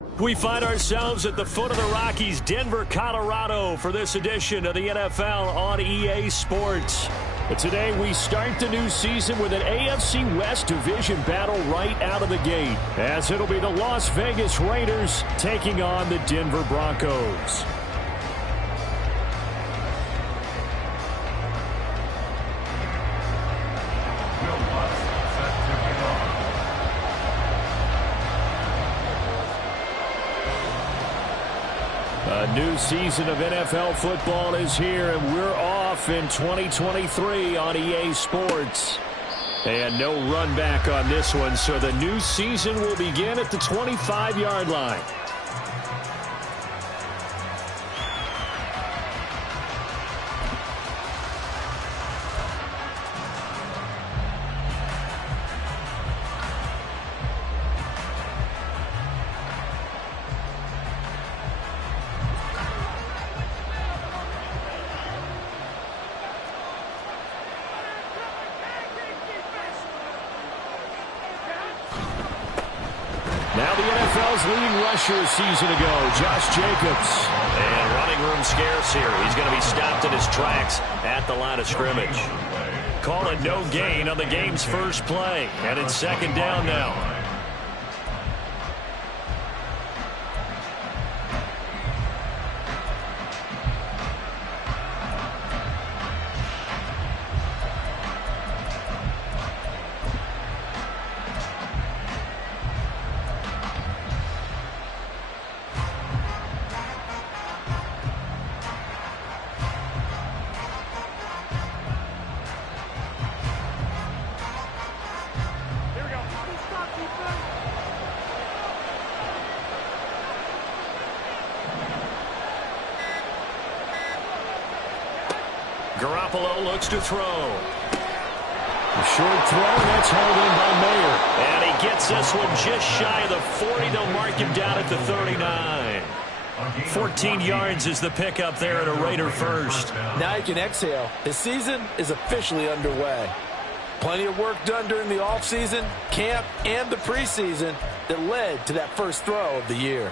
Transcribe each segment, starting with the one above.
We find ourselves at the foot of the Rockies, Denver, Colorado, for this edition of the NFL on EA Sports. But today we start the new season with an AFC West division battle right out of the gate, as it'll be the Las Vegas Raiders taking on the Denver Broncos. A new season of NFL football is here, and we're off in 2023 on EA Sports. And no run back on this one, so the new season will begin at the 25-yard line. Now the NFL's leading rusher a season ago, Josh Jacobs. And running room scarce here. He's going to be stopped in his tracks at the line of scrimmage. Call it no gain on the game's first play. And it's second down now. Garoppolo looks to throw. A short throw, and that's hauled in by Mayer. And he gets this one just shy of the 40. They'll mark him down at the 39. 14 yards is the pickup there at a Raider first. Now he can exhale. His season is officially underway. Plenty of work done during the offseason, camp, and the preseason that led to that first throw of the year.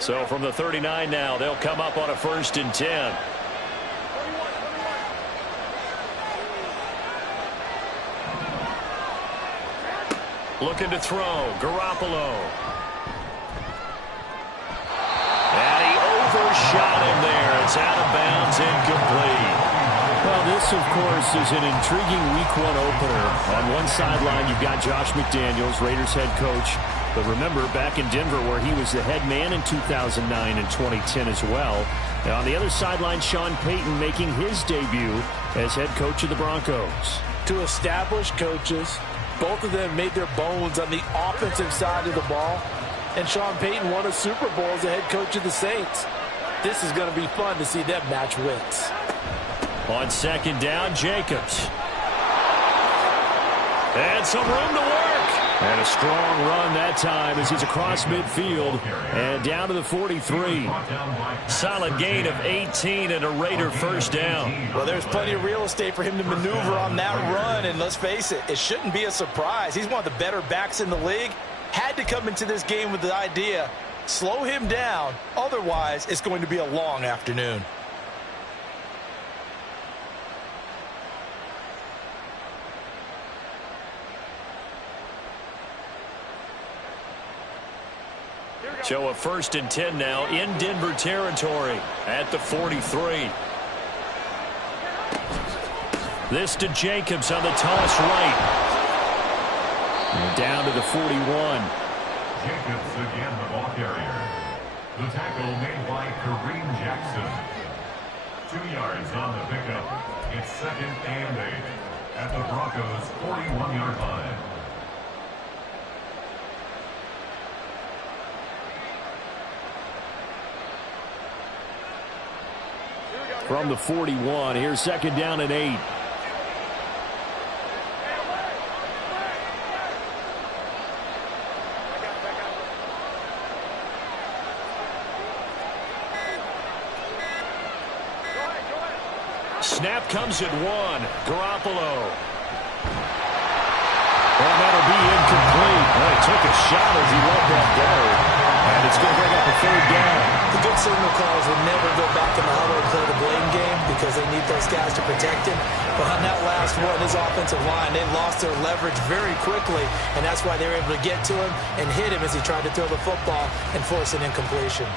So from the 39 now, they'll come up on a 1st and 10. Looking to throw, Garoppolo. And he overshot him there. It's out of bounds, incomplete. Well, this, of course, is an intriguing Week 1 opener. On one sideline, you've got Josh McDaniels, Raiders head coach. But remember, back in Denver, where he was the head man in 2009 and 2010 as well. And on the other sideline, Sean Payton making his debut as head coach of the Broncos. Two established coaches. Both of them made their bones on the offensive side of the ball. And Sean Payton won a Super Bowl as the head coach of the Saints. This is going to be fun to see them match wits. On second down, Jacobs. And some room to work. And a strong run that time as he's across midfield and down to the 43. Solid gain of 18 and a Raider first down. Well, there's plenty of real estate for him to maneuver on that run, and let's face it, it shouldn't be a surprise. He's one of the better backs in the league. Had to come into this game with the idea, slow him down, otherwise it's going to be a long afternoon. So a 1st and 10 now in Denver territory at the 43. This to Jacobs on the toss right. And down to the 41. Jacobs again the ball carrier. The tackle made by Kareem Jackson. 2 yards on the pickup. It's 2nd and 8 at the Broncos' 41-yard line. From the 41, here's 2nd down and 8. snap comes at 1. Garoppolo. And that'll be incomplete. Well, he took a shot as he let that go. And it's going to bring up a 3rd down. The good signal calls will never go back in the huddle and play the blame game because they need those guys to protect him. But on that last one, his offensive line, they lost their leverage very quickly, and that's why they were able to get to him and hit him as he tried to throw the football and force an incompletion.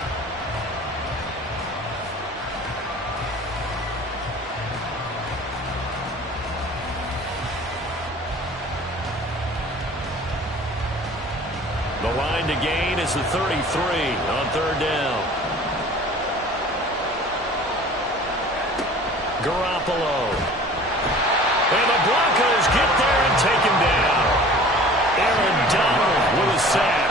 The line to gain is the 33 on 3rd down. Garoppolo. And the Broncos get there and take him down. Aaron Donald with a sack.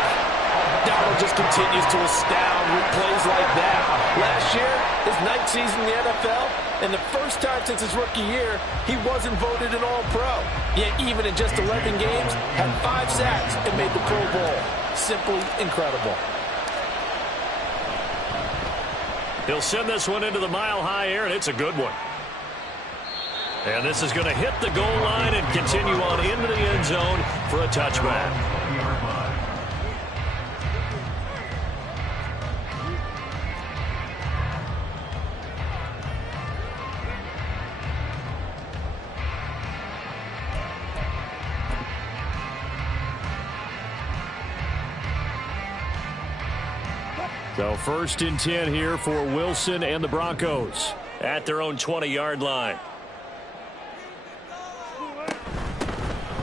Donald just continues to astound with plays like that. Last year, his 9th season in the NFL, and the first time since his rookie year, he wasn't voted an All-Pro. Yet even in just 11 games, had 5 sacks and made the Pro Bowl. Simply incredible. He'll send this one into the mile-high air, and it's a good one. And this is going to hit the goal line and continue on into the end zone for a touchback. So 1st and 10 here for Wilson and the Broncos at their own 20-yard line.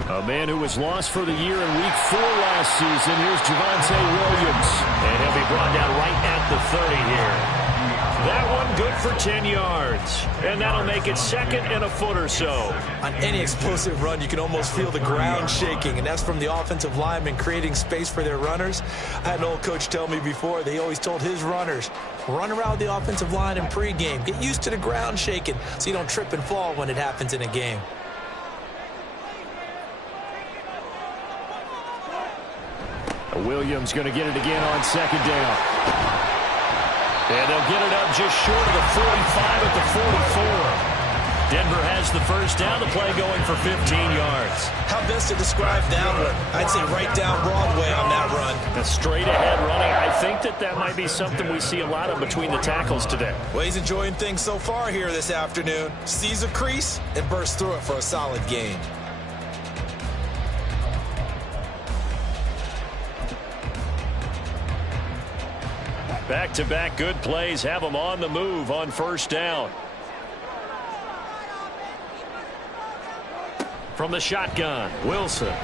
A man who was lost for the year in Week 4 last season. Here's Javonte Williams. And he'll be brought down right at the 30 here. That one good for 10 yards. And that'll make it 2nd and a foot or so. On any explosive run, you can almost feel the ground shaking, and that's from the offensive linemen creating space for their runners. I had an old coach tell me before, they always told his runners, run around the offensive line in pregame. Get used to the ground shaking so you don't trip and fall when it happens in a game. Williams going to get it again on 2nd down. And they'll get it up just short of the 45 at the 44. Denver has the 1st down. The play going for 15 yards. How best to describe that one? I'd say right down Broadway on that run. A straight-ahead running. I think that might be something we see a lot of between the tackles today. Well, he's enjoying things so far here this afternoon. Sees a crease and bursts through it for a solid gain. Back-to-back good plays have them on the move on 1st down. From the shotgun, Wilson.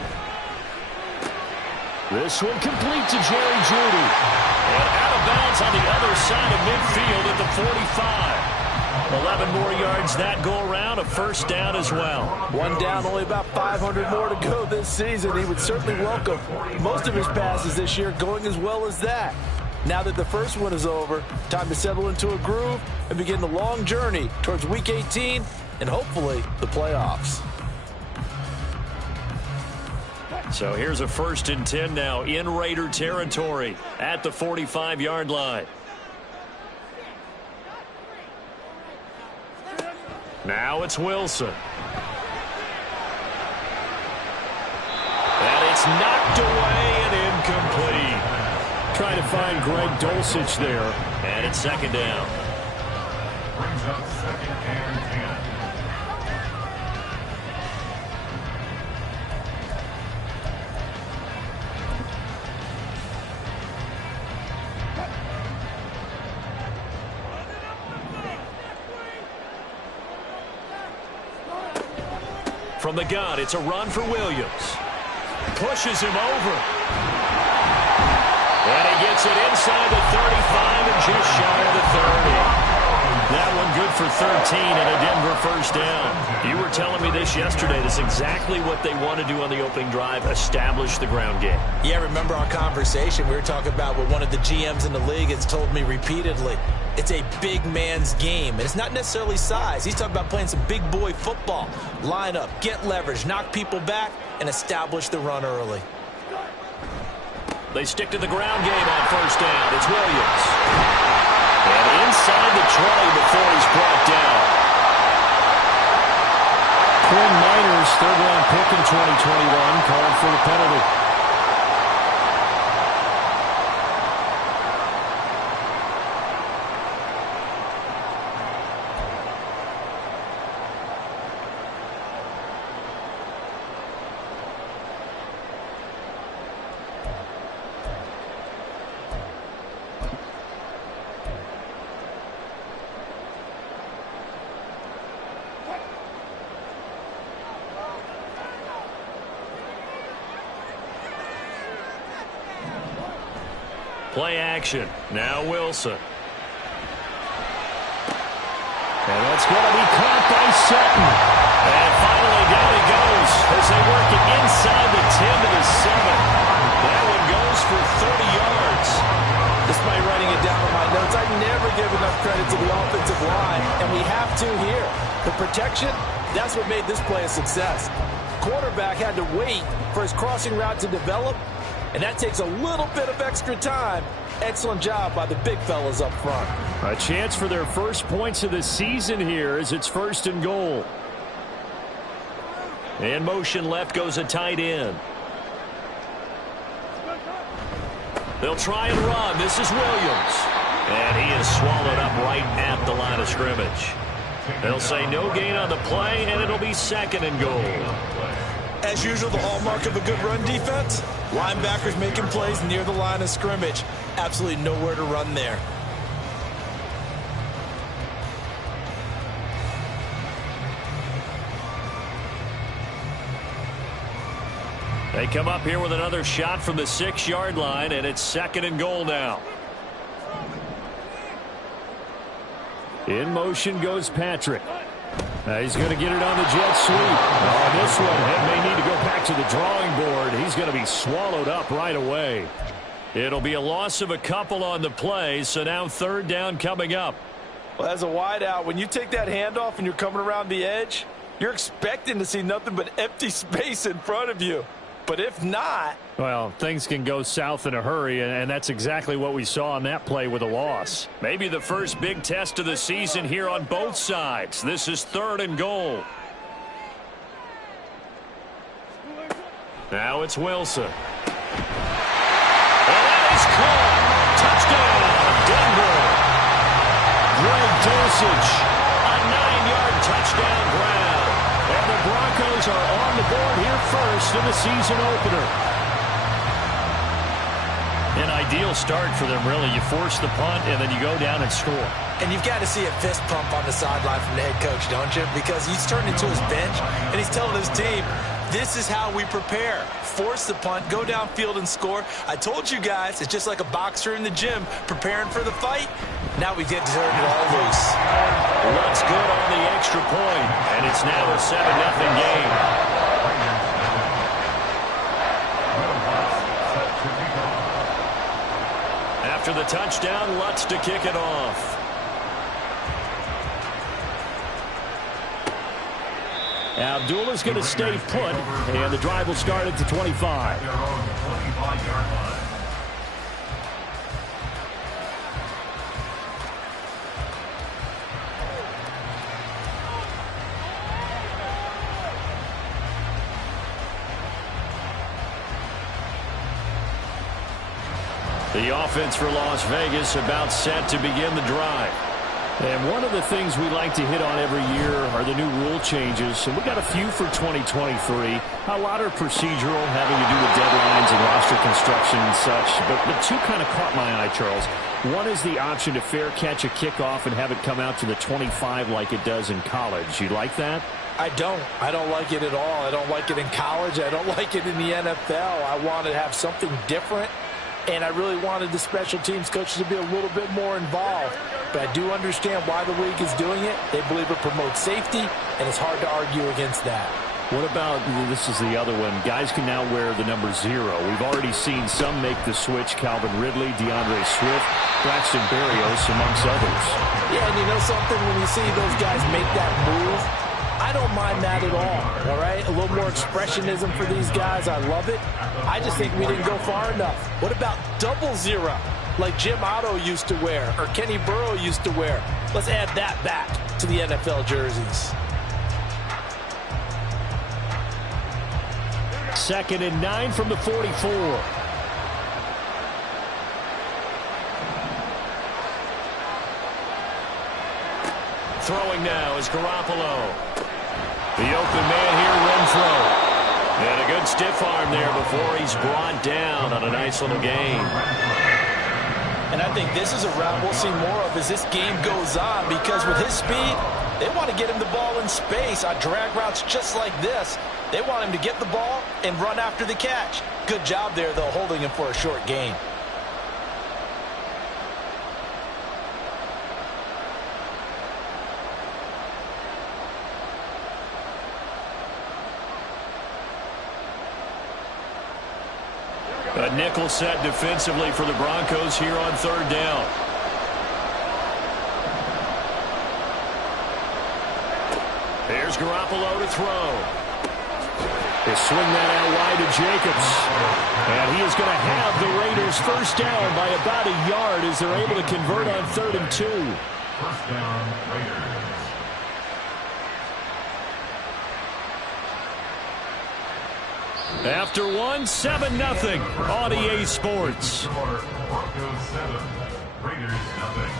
This one complete to Jerry Jeudy. And out of bounds on the other side of midfield at the 45. 11 more yards that go around, a 1st down as well. One down, only about 500 more to go this season. He would certainly welcome most of his passes this year going as well as that. Now that the first one is over, time to settle into a groove and begin the long journey towards Week 18 and hopefully the playoffs. So here's a 1st and 10 now in Raider territory at the 45-yard line. Now it's Wilson. And it's knocked away and incomplete. Trying to find Greg Dulcich there. And it's 2nd down. Brings up 2nd and 10. From the gun, it's a run for Williams. Pushes him over. And he gets it inside the 35 and just shy of the 30. That one good for 13 and a Denver 1st down. You were telling me this yesterday. That's exactly what they want to do on the opening drive, establish the ground game. Yeah, remember our conversation we were talking about what one of the GMs in the league has told me repeatedly. It's a big man's game, and it's not necessarily size. He's talking about playing some big boy football. Line up, get leverage, knock people back, and establish the run early. They stick to the ground game on 1st down. It's Williams. And inside the 20 before he's brought down. Twin Miners, third-round pick in 2021, calling for the penalty. Play action. Now Wilson. And that's going to be caught by Sutton. And finally down he goes as they work it inside the 10 to the 7. That one goes for 30 yards. Despite writing it down on my notes, I never give enough credit to the offensive line, and we have to here. The protection, that's what made this play a success. Quarterback had to wait for his crossing route to develop, and that takes a little bit of extra time. Excellent job by the big fellas up front. A chance for their first points of the season here as it's 1st and goal. In motion left goes a tight end. They'll try and run. This is Williams. And he is swallowed up right at the line of scrimmage. They'll say no gain on the play, and it'll be 2nd and goal. As usual, the hallmark of a good run defense, linebackers making plays near the line of scrimmage. Absolutely nowhere to run there. They come up here with another shot from the 6-yard line, and it's 2nd and goal now. In motion goes Patrick. He's going to get it on the jet sweep. On this one, he may need to go back to the drawing board. He's going to be swallowed up right away. It'll be a loss of a couple on the play, so now 3rd down coming up. Well, as a wideout, when you take that handoff and you're coming around the edge, you're expecting to see nothing but empty space in front of you. But if not... Well, things can go south in a hurry, and that's exactly what we saw on that play with a loss. Maybe the first big test of the season here on both sides. This is 3rd and goal. Now it's Wilson. And that is caught. Touchdown, Denver. Greg Dulcich, a 9-yard touchdown grab. And the Broncos are on the board here first in the season opener. An ideal start for them, really. You force the punt, and then you go down and score. And you've got to see a fist pump on the sideline from the head coach, don't you? Because he's turned into his bench, and he's telling his team, this is how we prepare. Force the punt, go downfield and score. I told you guys, it's just like a boxer in the gym preparing for the fight. Now we get to turn it all loose. Luck's good on the extra point, and it's now a 7-0 game. After the touchdown, Lutz to kick it off. Abdullah's going to stay put, and the drive will start at the 25. The offense for Las Vegas about set to begin the drive. And one of the things we like to hit on every year are the new rule changes. And we got a few for 2023. A lot are procedural, having to do with deadlines and roster construction and such. But two kind of caught my eye, Charles. One is the option to fair catch a kickoff and have it come out to the 25 like it does in college. You like that? I don't like it at all. I don't like it in college. I don't like it in the NFL. I want to have something different. And I really wanted the special teams coaches to be a little bit more involved. But I do understand why the league is doing it. They believe it promotes safety, and it's hard to argue against that. What about, this is the other one, guys can now wear the number 0. We've already seen some make the switch, Calvin Ridley, DeAndre Swift, Braxton Berrios, amongst others. Yeah, and you know something, when you see those guys make that move, I don't mind that at all right? A little more expressionism for these guys. I love it. I just think we didn't go far enough. What about 00, like Jim Otto used to wear or Kenny Burrow used to wear? Let's add that back to the NFL jerseys. 2nd and 9 from the 44. Throwing now is Garoppolo. The open man here, Renfro. And a good stiff arm there before he's brought down on a nice little gain. And I think this is a route we'll see more of as this game goes on, because with his speed, they want to get him the ball in space on drag routes just like this. They want him to get the ball and run after the catch. Good job there, though, holding him for a short gain. A nickel set defensively for the Broncos here on 3rd down. Here's Garoppolo to throw. They swing that out wide to Jacobs. And he is going to have the Raiders first down by about a yard as they're able to convert on 3rd and 2. First down, Raiders. After one, 7-0 on EA Sports. Broncos 7, Raiders nothing.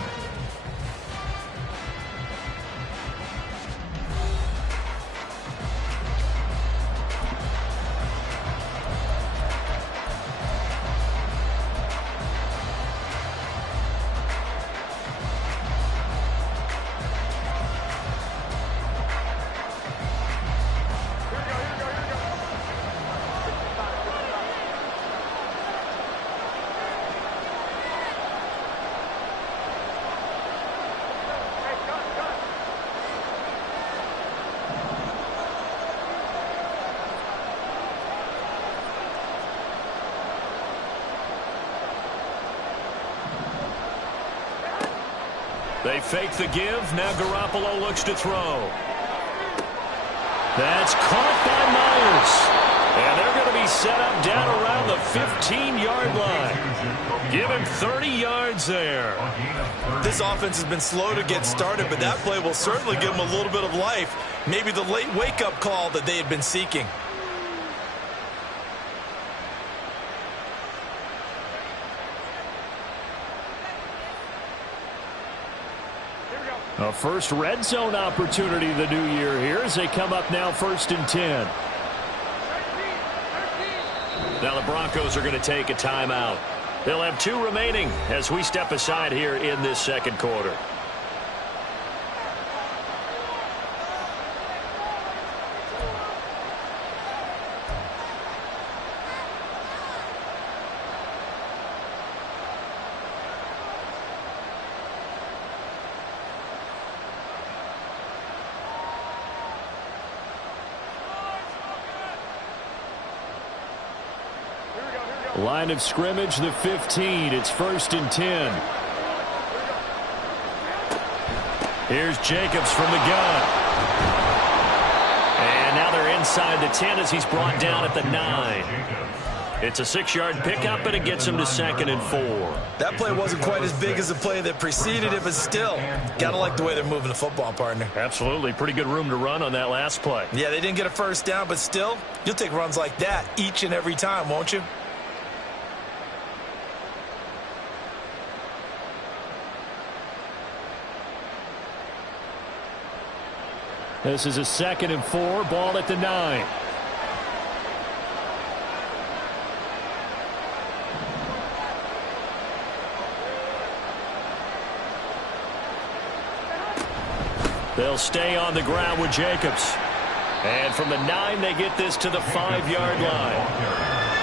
They fake the give. Now Garoppolo looks to throw. That's caught by Myers. And they're going to be set up down around the 15-yard line. Give him 30 yards there. This offense has been slow to get started, but that play will certainly give them a little bit of life. Maybe the late wake-up call that they had been seeking. A first red zone opportunity the new year here as they come up now 1st and 10. Now the Broncos are going to take a timeout. They'll have 2 remaining as we step aside here in this 2nd quarter. Line of scrimmage, the 15. It's 1st and 10. Here's Jacobs from the gun. And now they're inside the 10 as he's brought down at the 9. It's a 6-yard pickup, and it gets him to 2nd and 4. That play wasn't quite as big as the play that preceded it, but still, gotta like the way they're moving the football, partner. Absolutely. Pretty good room to run on that last play. Yeah, they didn't get a first down, but still, you'll take runs like that each and every time, won't you? This is a 2nd and 4, ball at the 9. They'll stay on the ground with Jacobs. And from the 9, they get this to the 5-yard line.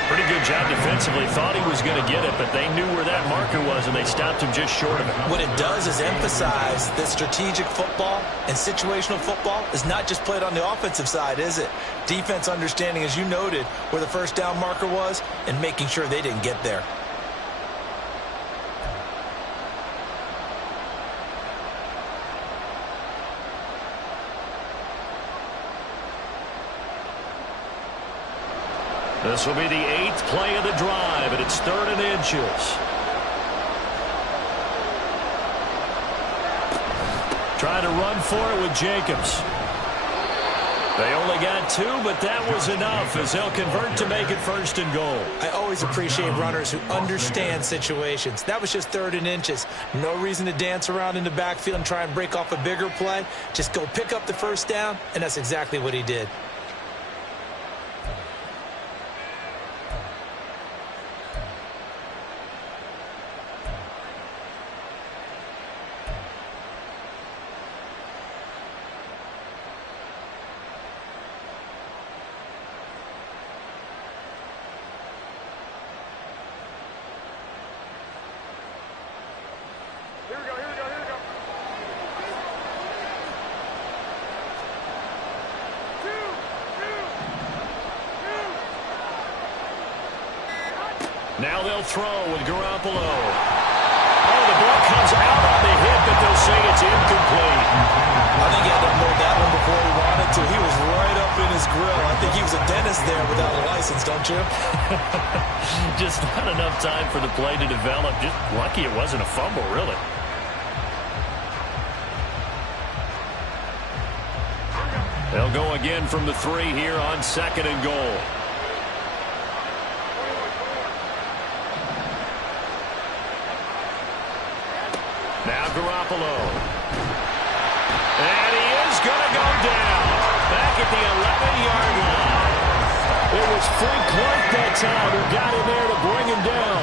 Pretty good job defensively. Thought he was going to get it, but they knew where that marker was, and they stopped him just short of it. What it does is emphasize that strategic football and situational football is not just played on the offensive side, is it? Defense understanding, as you noted, where the first down marker was and making sure they didn't get there. This will be the 8th play of the drive, and it's 3rd and inches. Trying to run for it with Jacobs. They only got 2, but that was enough as they'll convert to make it 1st and goal. I always appreciate runners who understand situations. That was just 3rd and inches. No reason to dance around in the backfield and try and break off a bigger play. Just go pick up the 1st down, and that's exactly what he did. Now they'll throw with Garoppolo. Oh, the ball comes out on the hit, but they'll say it's incomplete. I think he had to unload that one before he wanted to. He was right up in his grill. I think he was a dentist there without a license, don't you? Just not enough time for the play to develop. Just lucky it wasn't a fumble, really. They'll go again from the 3 here on 2nd and goal. Now Garoppolo. And he is going to go down. Back at the 11-yard line. It was Frank Clark that time who got in there to bring him down.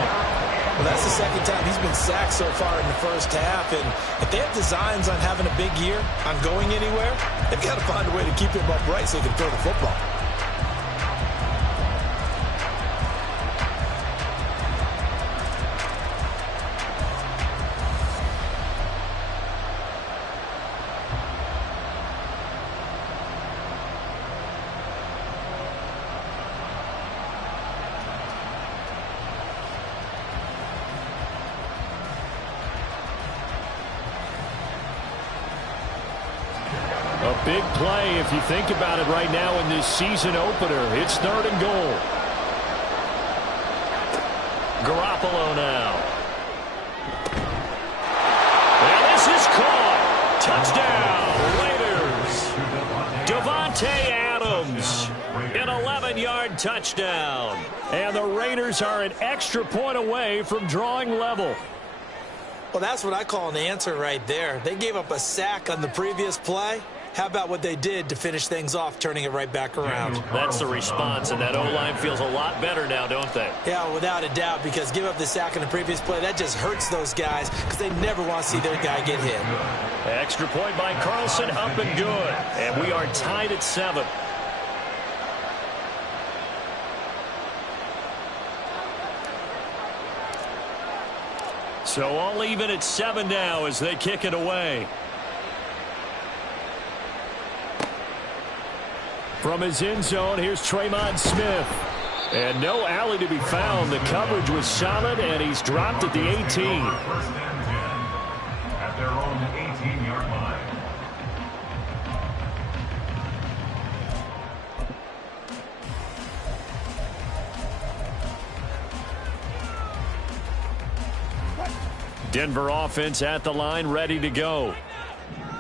Well, that's the 2nd time he's been sacked so far in the 1st half. And if they have designs on having a big year, on going anywhere, they've got to find a way to keep him upright so he can throw the football. A big play if you think about it right now in this season opener. It's 3rd and goal. Garoppolo now. And this is caught. Touchdown, Raiders. Davante Adams. An 11-yard touchdown. And the Raiders are an extra point away from drawing level. Well, that's what I call an answer right there. They gave up a sack on the previous play. How about what they did to finish things off, turning it right back around? That's the response, and that O-line feels a lot better now, don't they? Yeah, without a doubt, because give up the sack on the previous play, that just hurts those guys because they never want to see their guy get hit. Extra point by Carlson, up and good. And we are tied at 7. So all even at 7 now as they kick it away. From his end zone, here's Tremont Smith. And no alley to be found. The coverage was solid, and he's dropped at the 18. 1st and 10 at their own 18-yard line. Denver offense at the line, ready to go.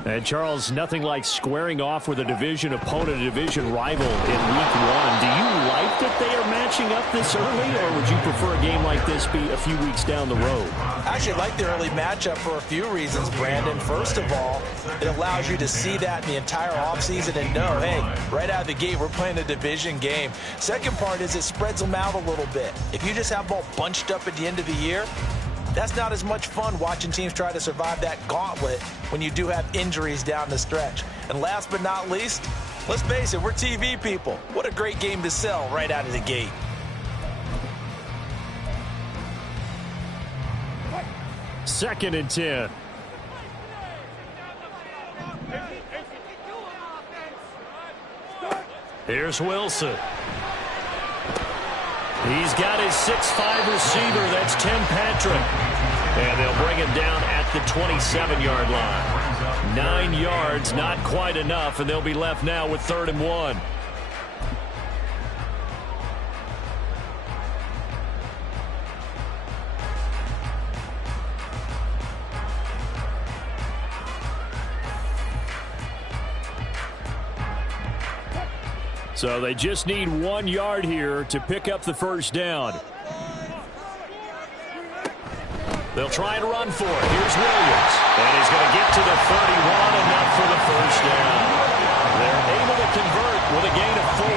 And, Charles, nothing like squaring off with a division opponent, a division rival in Week 1. Do you like that they are matching up this early, or would you prefer a game like this be a few weeks down the road? I actually like the early matchup for a few reasons, Brandon. First of all, it allows you to see that in the entire offseason and know, hey, right out of the gate, we're playing a division game. Second part is it spreads them out a little bit. If you just have them all bunched up at the end of the year, that's not as much fun watching teams try to survive that gauntlet when you do have injuries down the stretch. And last but not least, let's face it, we're TV people. What a great game to sell right out of the gate. Second and 10. Here's Wilson. He's got his 6'5" receiver. That's Tim Patrick. And they'll bring him down at the 27-yard line. 9 yards, not quite enough, and they'll be left now with 3rd and 1. So they just need 1 yard here to pick up the first down. They'll try and run for it. Here's Williams. And he's going to get to the 31, enough for the first down. They're able to convert with a gain of 4.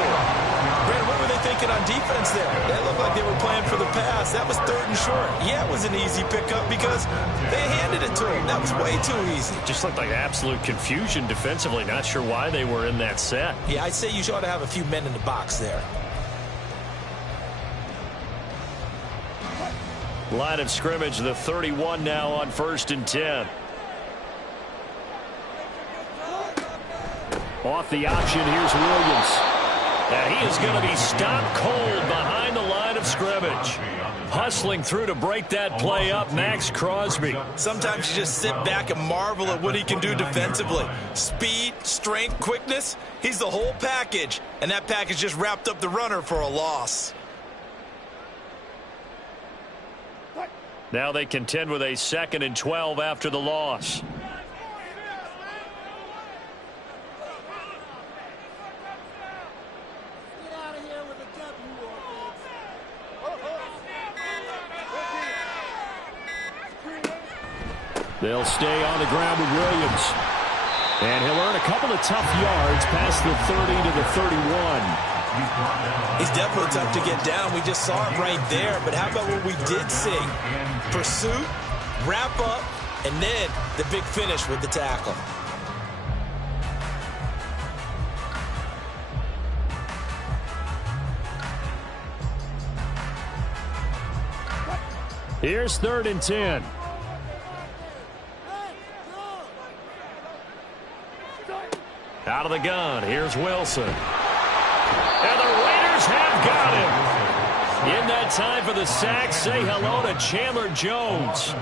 Brad, what were they thinking on defense there? That looked like they were playing for the pass. That was 3rd and short. Yeah, it was an easy pickup because they handed it to him. That was way too easy. Just looked like absolute confusion defensively. Not sure why they were in that set. Yeah, I'd say you ought to have a few men in the box there. Line of scrimmage, the 31 now on 1st and 10. Off the option, here's Williams. And he is going to be stopped cold behind the line of scrimmage. Hustling through to break that play up, Max Crosby. Sometimes you just sit back and marvel at what he can do defensively. Speed, strength, quickness, he's the whole package. And that package just wrapped up the runner for a loss. Now they contend with a 2nd and 12 after the loss. They'll stay on the ground with Williams. And he'll earn a couple of tough yards past the 30 to the 31. He's definitely tough to get down. We just saw it right there. But how about what we did see? Pursuit, wrap up, and then the big finish with the tackle. Here's 3rd and 10. Out of the gun, here's Wilson. And the Raiders have got him. In that time for the sack, say hello to Chandler Jones.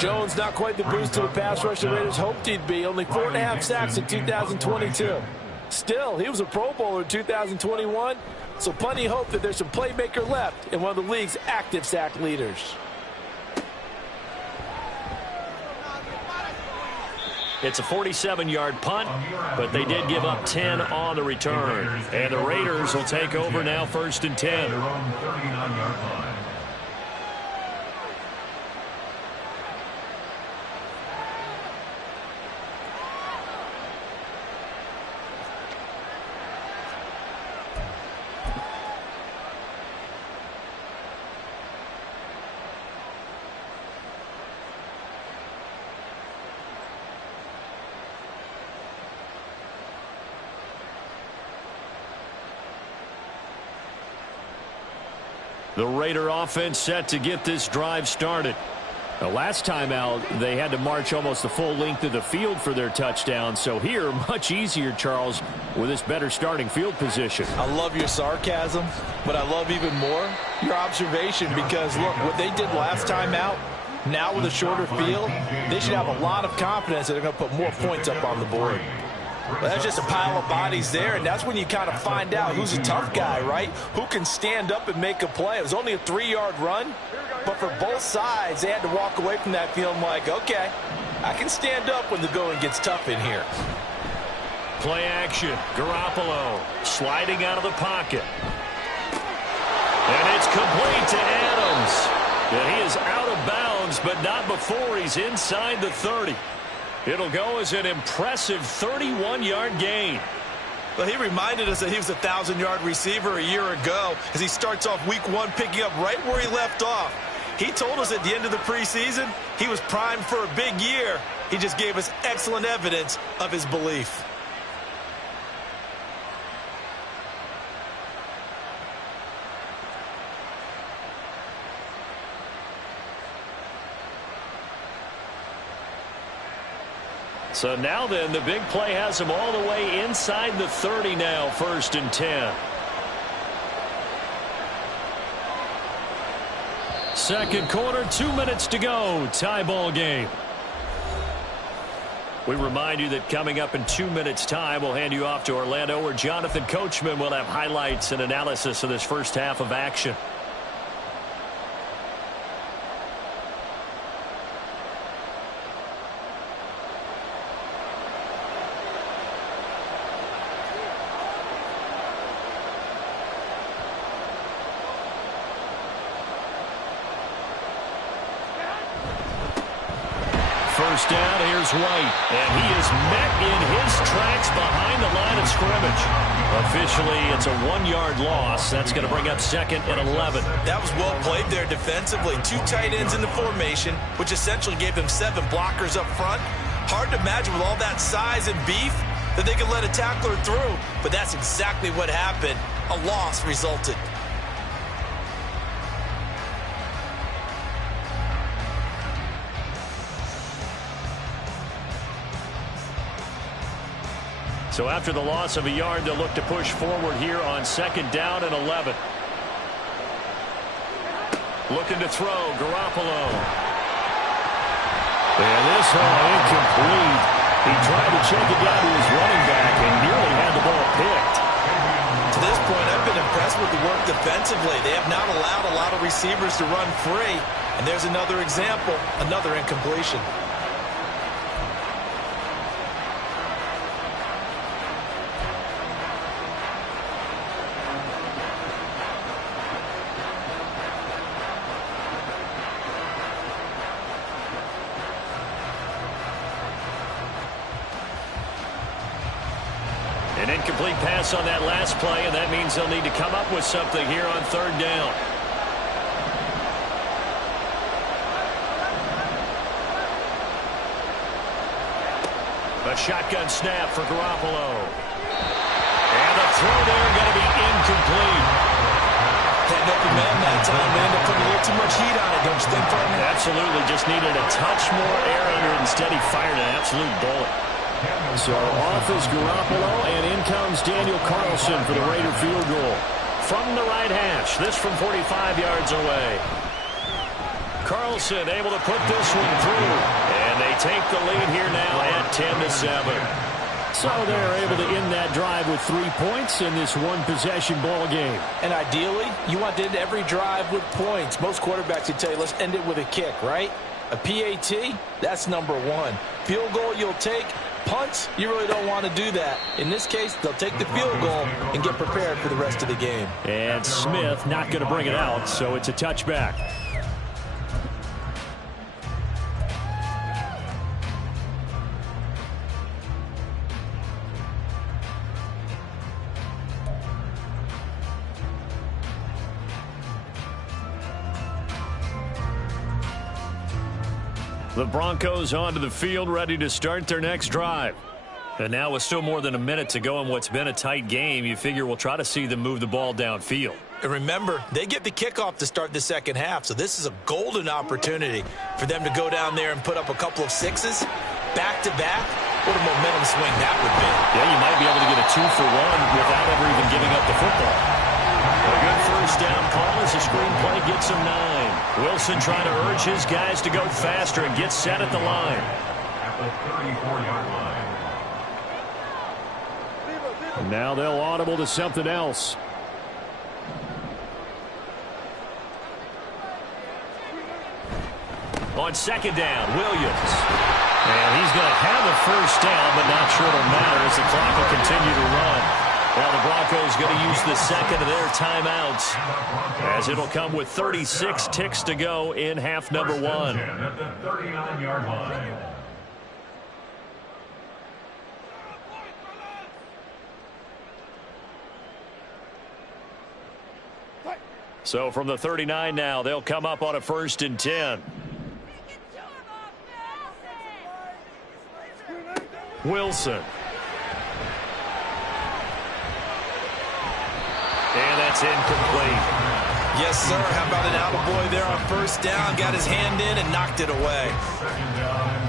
Jones not quite the boost to the pass rush the Raiders hoped he'd be. Only 4.5 sacks in 2022. Still, he was a Pro Bowler in 2021, so plenty of hope that there's some playmaker left in one of the league's active sack leaders. It's a 47-yard punt, but they did give up 10 on the return. And the Raiders will take over now 1st and 10. The Raider offense set to get this drive started. The last time out, they had to march almost the full length of the field for their touchdown. So here, much easier, Charles, with this better starting field position. I love your sarcasm, but I love even more your observation because, look, what they did last time out, now with a shorter field, they should have a lot of confidence that they're going to put more points up on the board. Well, that's just a pile of bodies there, and that's when you kind of find out who's a tough guy, right? Who can stand up and make a play. It was only a 3-yard run, but for both sides, they had to walk away from that feeling like, okay, I can stand up when the going gets tough in here. Play action. Garoppolo sliding out of the pocket. And it's complete to Adams. And he is out of bounds, but not before he's inside the 30. It'll go as an impressive 31-yard gain. Well, he reminded us that he was a 1,000-yard receiver a year ago as he starts off week 1 picking up right where he left off. He told us at the end of the preseason he was primed for a big year. He just gave us excellent evidence of his belief. So now then, the big play has him all the way inside the 30 now, 1st and 10. Second quarter, 2 minutes to go. Tie ball game. We remind you that coming up in 2 minutes' time, we'll hand you off to Orlando, where Jonathan Coachman will have highlights and analysis of this first half of action. first down. Here's White. And he is met in his tracks behind the line of scrimmage. Officially, it's a 1-yard loss. That's going to bring up 2nd and 11. That was well played there defensively. 2 tight ends in the formation, which essentially gave them 7 blockers up front. Hard to imagine with all that size and beef that they could let a tackler through. But that's exactly what happened. A loss resulted. So after the loss of a yard, they'll look to push forward here on 2nd down and 11. Looking to throw, Garoppolo. And this one incomplete. He tried to check it down to his running back and nearly had the ball picked. To this point, I've been impressed with the work defensively. They have not allowed a lot of receivers to run free. And there's another example, another incompletion. An incomplete pass on that last play, and that means they'll need to come up with something here on 3rd down. A shotgun snap for Garoppolo. And the throw there going to be incomplete. Had an open man that time. They ended up putting a little too much heat on it, don't you think, Ferdinand? Absolutely. Just needed a touch more air under it. Instead, he fired an absolute bullet. So off is Garoppolo, and in comes Daniel Carlson for the Raider field goal. From the right hash, this from 45 yards away. Carlson able to put this one through. And they take the lead here now at 10-7. So they're able to end that drive with 3 points in this one-possession ball game. And ideally, you want to end every drive with points. Most quarterbacks would tell you, let's end it with a kick, right? A PAT, that's number 1. Field goal you'll take. Punts, you really don't want to do that. In this case, they'll take the field goal and get prepared for the rest of the game. And Smith not going to bring it out, so it's a touchback. The Broncos onto the field, ready to start their next drive. And now with still more than a minute to go in what's been a tight game, you figure we'll try to see them move the ball downfield. And remember, they get the kickoff to start the second half, so this is a golden opportunity for them to go down there and put up a couple of sixes back-to-back. What a momentum swing that would be. Yeah, you might be able to get a 2-for-1 without ever even giving up the football. A good first down call as the screenplay gets him 9. Wilson trying to urge his guys to go faster and get set at the line. At the 34-yard line. And now they'll audible to something else. On 2nd down, Williams. And he's going to have a first down, but not sure it'll matter as the clock will continue to run. Well, the Broncos going to use the second of their timeouts as it'll come with 36 ticks to go in half number 1. At the 39-yard line. So from the 39 now, they'll come up on a 1st and 10. Wilson. And that's incomplete. Yes, sir. How about an attaboy there on first down? Got his hand in and knocked it away. 2nd down and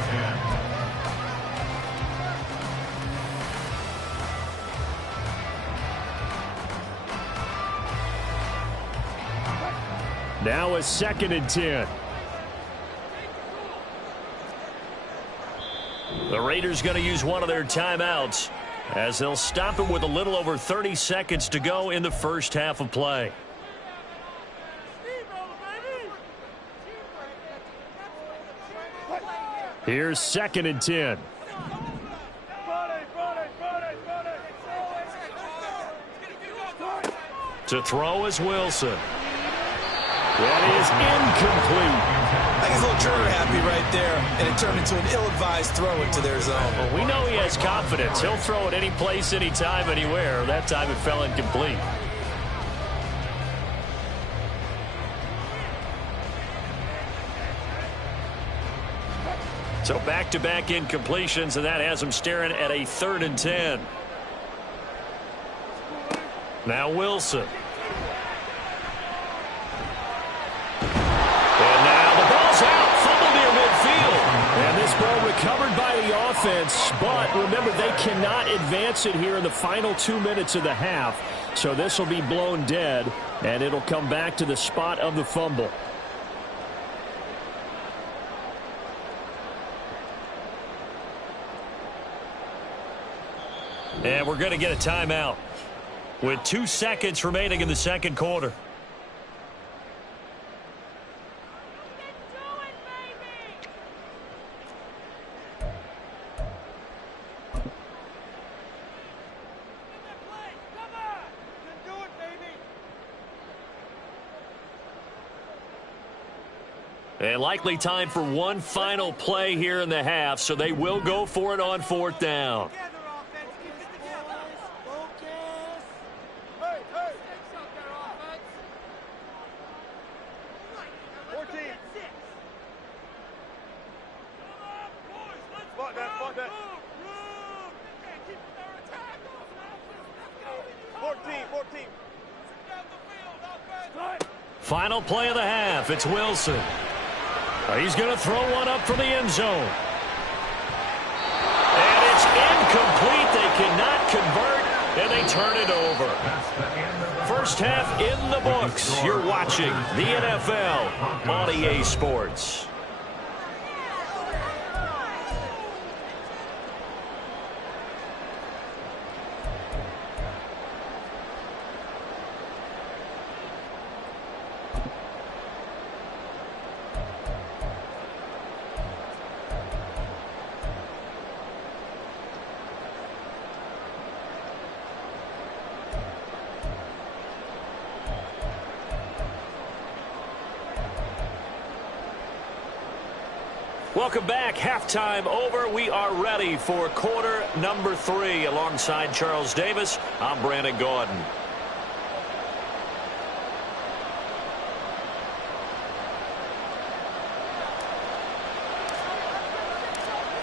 10. Now a 2nd and 10. The Raiders going to use one of their timeouts as they'll stop it with a little over 30 seconds to go in the first half of play. Here's 2nd and 10. To throw is Wilson. That is incomplete. I think he's a little trigger happy right there, and it turned into an ill-advised throw into their zone. Well, we know he has confidence. He'll throw it any place, anytime, anywhere. That time it fell incomplete. So back-to-back incompletions, and that has him staring at a 3rd and 10. Now Wilson. And now the ball's out. Fumble near midfield. And this ball recovered by the offense, but remember, they cannot advance it here in the final 2 minutes of the half. So this will be blown dead, and it'll come back to the spot of the fumble. And we're going to get a timeout with 2 seconds remaining in the second quarter. And likely time for one final play here in the half, so they will go for it on 4th down. Final play of the half. It's Wilson. He's going to throw one up from the end zone. And it's incomplete. They cannot convert, and they turn it over. First half in the books. You're watching the NFL on EA Sports. Welcome back. Halftime over. We are ready for quarter number 3. Alongside Charles Davis, I'm Brandon Gordon.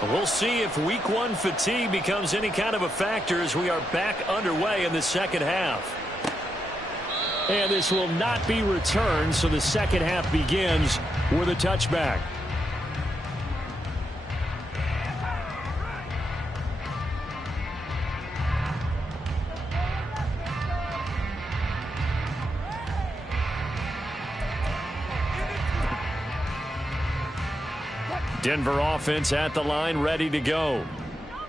We'll see if week 1 fatigue becomes any kind of a factor as we are back underway in the second half. And this will not be returned, so the second half begins with a touchback. Denver offense at the line, ready to go.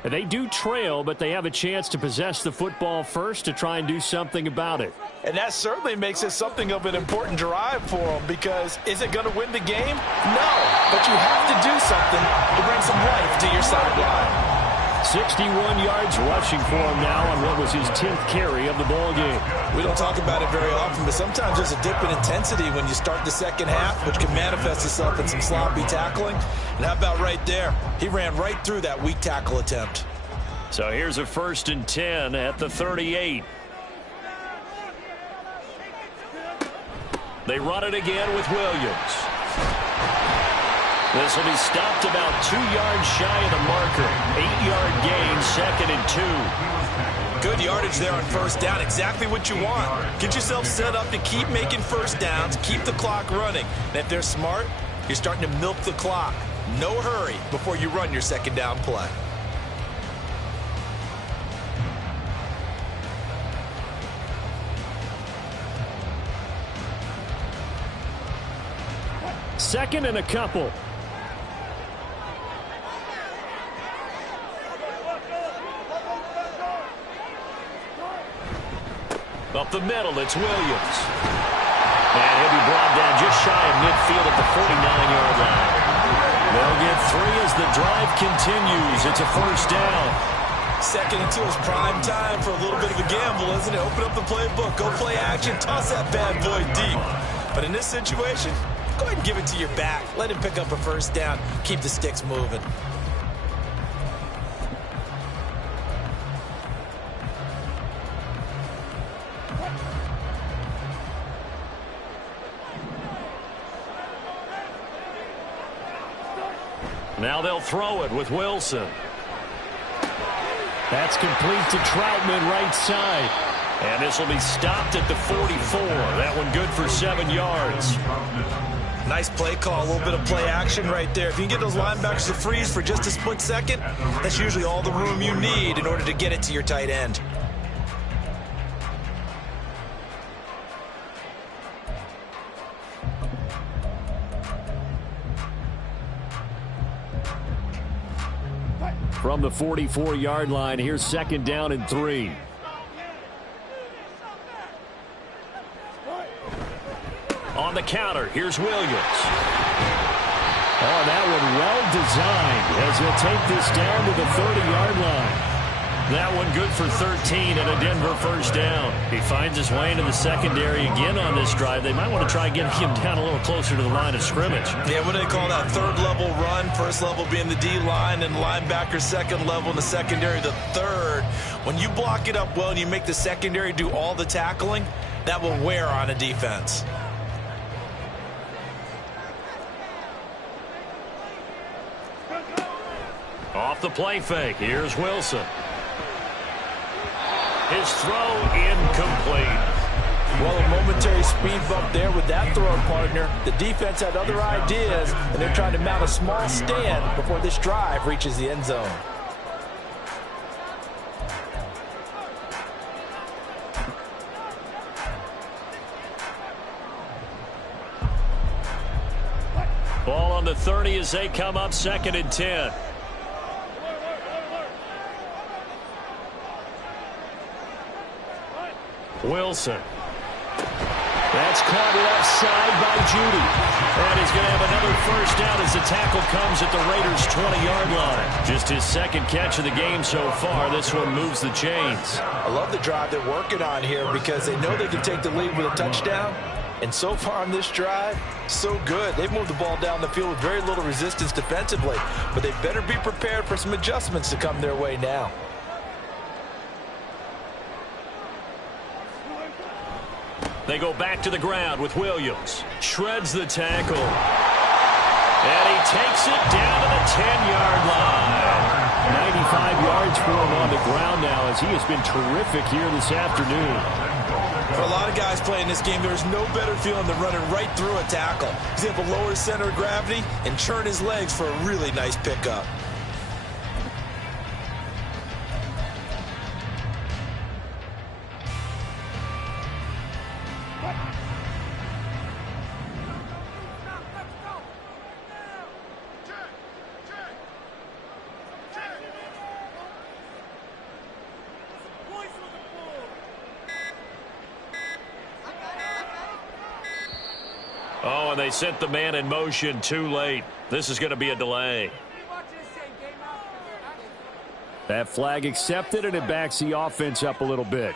They do trail, but they have a chance to possess the football first to try and do something about it. And that certainly makes it something of an important drive for them, because is it going to win the game? No, but you have to do something to bring some life to your sideline. 61 yards rushing for him now on what was his 10th carry of the ball game. We don't talk about it very often, but sometimes there's a dip in intensity when you start the second half, which can manifest itself in some sloppy tackling. And how about right there? He ran right through that weak tackle attempt. So here's a 1st and 10 at the 38. They run it again with Williams. This will be stopped about 2 yards shy of the marker. 8-yard gain, 2nd and 2. Good yardage there on 1st down. Exactly what you want. Get yourself set up to keep making 1st downs, keep the clock running. And if they're smart, you're starting to milk the clock. No hurry before you run your 2nd down play. Second and a couple. Up the middle, it's Williams. And he'll be brought down just shy of midfield at the 49-yard line. They'll get 3 as the drive continues. It's a 1st down. 2nd and 2 is prime time for a little bit of a gamble, isn't it? Open up the playbook, go play action, toss that bad boy deep. But in this situation, go ahead and give it to your back. Let him pick up a first down. Keep the sticks moving. Now they'll throw it with Wilson. That's complete to Troutman, right side. And this will be stopped at the 44. That one good for 7 yards. Nice play call, a little bit of play action right there. If you can get those linebackers to freeze for just a split second, that's usually all the room you need in order to get it to your tight end. From the 44-yard line, here's 2nd down and 3. On the counter, here's Williams. Oh, that one well designed as he'll take this down to the 30-yard line. That one good for 13 and a Denver first down. He finds his way into the secondary again on this drive. They might want to try getting him down a little closer to the line of scrimmage. Yeah, what do they call that? Third level run. First level being the D-line and linebacker second level, and the secondary the third. When you block it up well and you make the secondary do all the tackling, that will wear on a defense. Off the play fake, here's Wilson. His throw incomplete. Well, a momentary speed bump there with that throw, partner. The defense had other ideas, and they're trying to mount a small stand before this drive reaches the end zone. Ball on the 30 as they come up 2nd and 10. Wilson. That's caught left side by Judy. And he's going to have another first down as the tackle comes at the Raiders' 20-yard line. Just his 2nd catch of the game so far. This one moves the chains. I love the drive they're working on here because they know they can take the lead with a touchdown. And so far on this drive, so good. They've moved the ball down the field with very little resistance defensively. But they better be prepared for some adjustments to come their way now. They go back to the ground with Williams. Shreds the tackle. And he takes it down to the 10-yard line. 95 yards for him on the ground now as he has been terrific here this afternoon. For a lot of guys playing this game, there's no better feeling than running right through a tackle. He's able to lower his center of gravity and churn his legs for a really nice pickup. Oh, and they sent the man in motion too late. This is going to be a delay. That flag accepted, and it backs the offense up a little bit.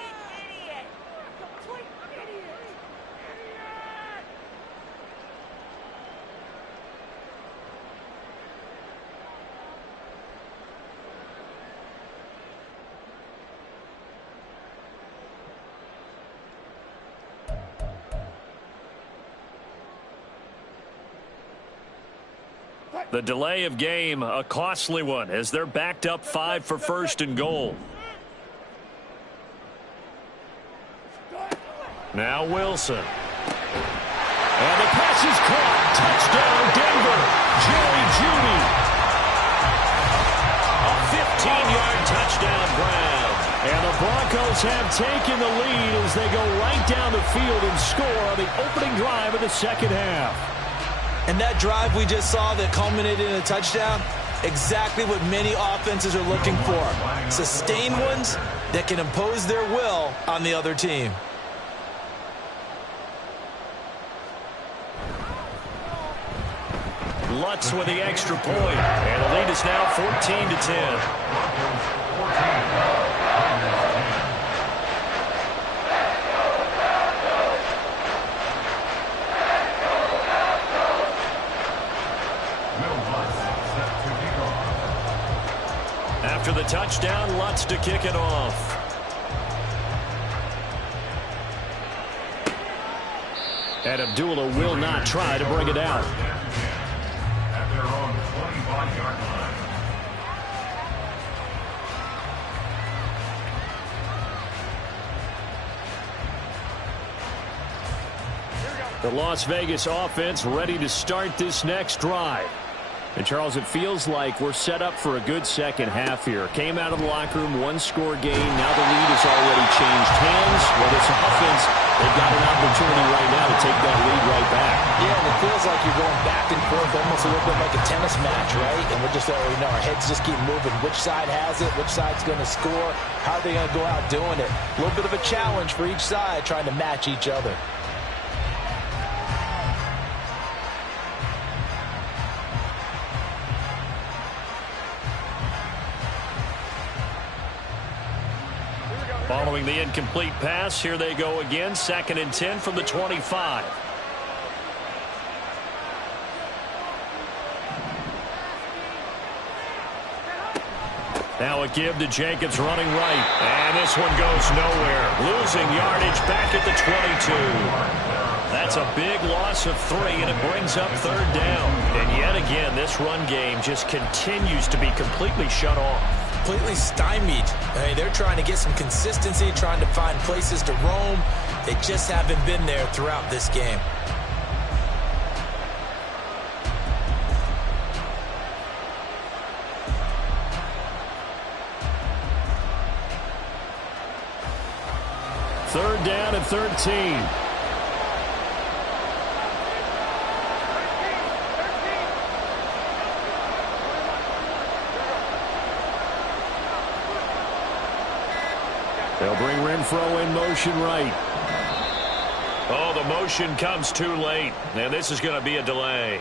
The delay of game, a costly one, as they're backed up 5 for 1st and goal. Now Wilson. And the pass is caught. Touchdown, Denver. Jerry Jeudy. A 15-yard touchdown grab. And the Broncos have taken the lead as they go right down the field and score on the opening drive of the 2nd half. And that drive we just saw that culminated in a touchdown, exactly what many offenses are looking for. Sustained ones that can impose their will on the other team. Lutz with the extra point. And the lead is now 14-10. After the touchdown, Lutz to kick it off. And Abdullah will not try to bring it out. At their own 25-yard line. The Las Vegas offense ready to start this next drive. And, Charles, it feels like we're set up for a good second half here. Came out of the locker room, one-score game. Now the lead has already changed hands. Well, this offense, they've got an opportunity right now to take that lead right back. Yeah, and it feels like you're going back and forth, almost a little bit like a tennis match, right? And we're just already know our heads just keep moving. Which side has it? Which side's going to score? How are they going to go out doing it? A little bit of a challenge for each side, trying to match each other. Following the incomplete pass, here they go again. 2nd and 10 from the 25. Now a give to Jacobs running right. And this one goes nowhere. Losing yardage back at the 22. That's a big loss of 3, and it brings up 3rd down. And yet again, this run game just continues to be completely shut off. Completely stymied. I mean, they're trying to get some consistency, trying to find places to roam. They just haven't been there throughout this game. Third down and 13. They'll bring Renfro in motion right. Oh, the motion comes too late, and this is going to be a delay.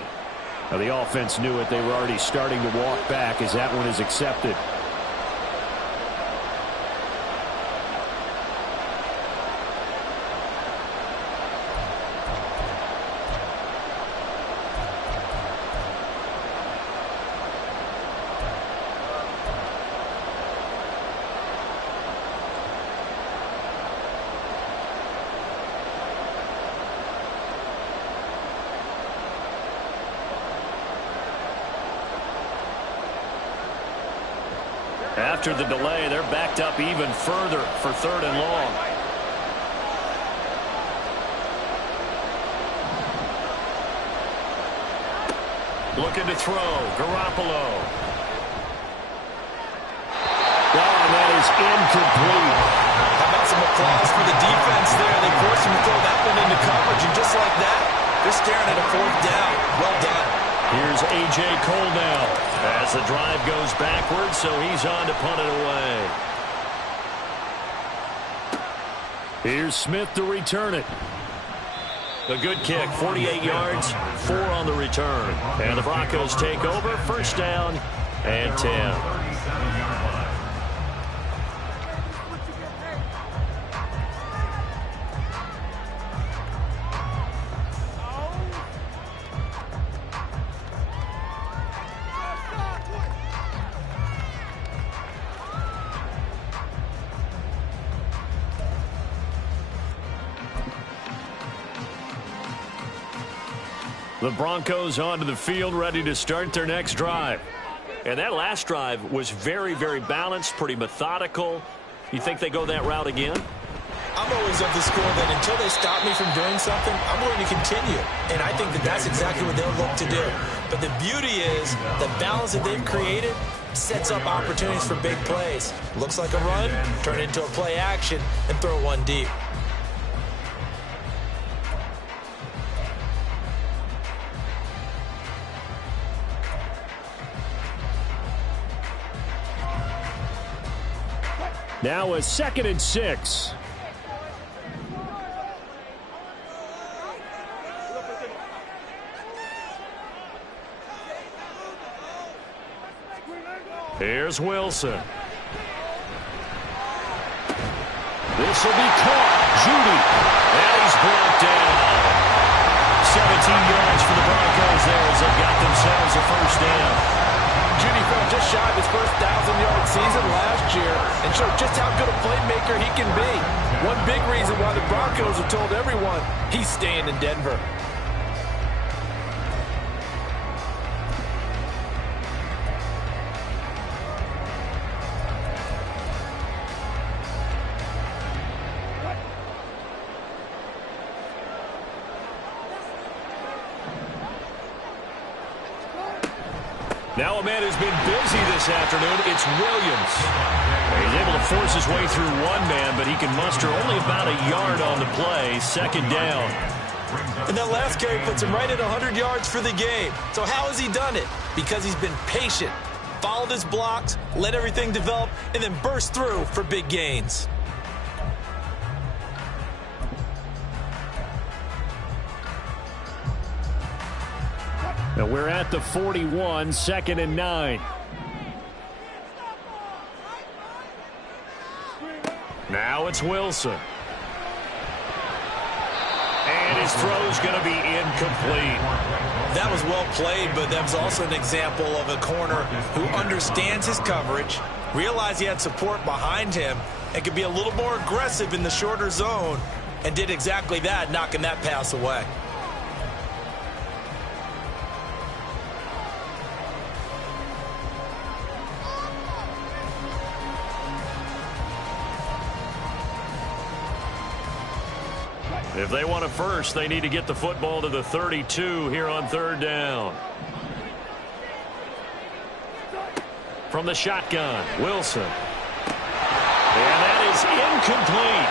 Now, the offense knew it. They were already starting to walk back as that one is accepted. After the delay, they're backed up even further for 3rd and long. Looking to throw. Garoppolo. And that is incomplete. How about some applause for the defense there? They forced him to throw that one into coverage, and just like that, they're staring at a 4th down. Well done. Here's A.J. Cole now as the drive goes backwards, so he's on to punt it away. Here's Smith to return it. A good kick, 48 yards, 4 on the return. And the Broncos take over, 1st down and 10. The Broncos onto the field, ready to start their next drive. And that last drive was very, very balanced, pretty methodical. You think they go that route again? I'm always of the school that until they stop me from doing something, I'm going to continue. And I think that that's exactly what they'll look to do. But the beauty is the balance that they've created sets up opportunities for big plays. Looks like a run, turn it into a play action, and throw one deep. Now a 2nd and 6. Here's Wilson. This will be caught. Judy. And he's brought down. 17 yards for the Broncos there as they got themselves a 1st down. Judy fell just shy of his first 1,000-yard season last year and showed just how good a playmaker he can be. One big reason why the Broncos have told everyone he's staying in Denver. Now a man who's been busy this afternoon, it's Williams. He's able to force his way through one man, but he can muster only about a yard on the play. Second down. And that last carry puts him right at 100 yards for the game. So how has he done it? Because he's been patient, followed his blocks, let everything develop, and then burst through for big gains. Now we're at the 41, 2nd and 9. Now it's Wilson. And his throw's going to be incomplete. That was well played, but that was also an example of a corner who understands his coverage, realized he had support behind him, and could be a little more aggressive in the shorter zone, and did exactly that, knocking that pass away. If they want a first, they need to get the football to the 32 here on 3rd down. From the shotgun, Wilson. And that is incomplete.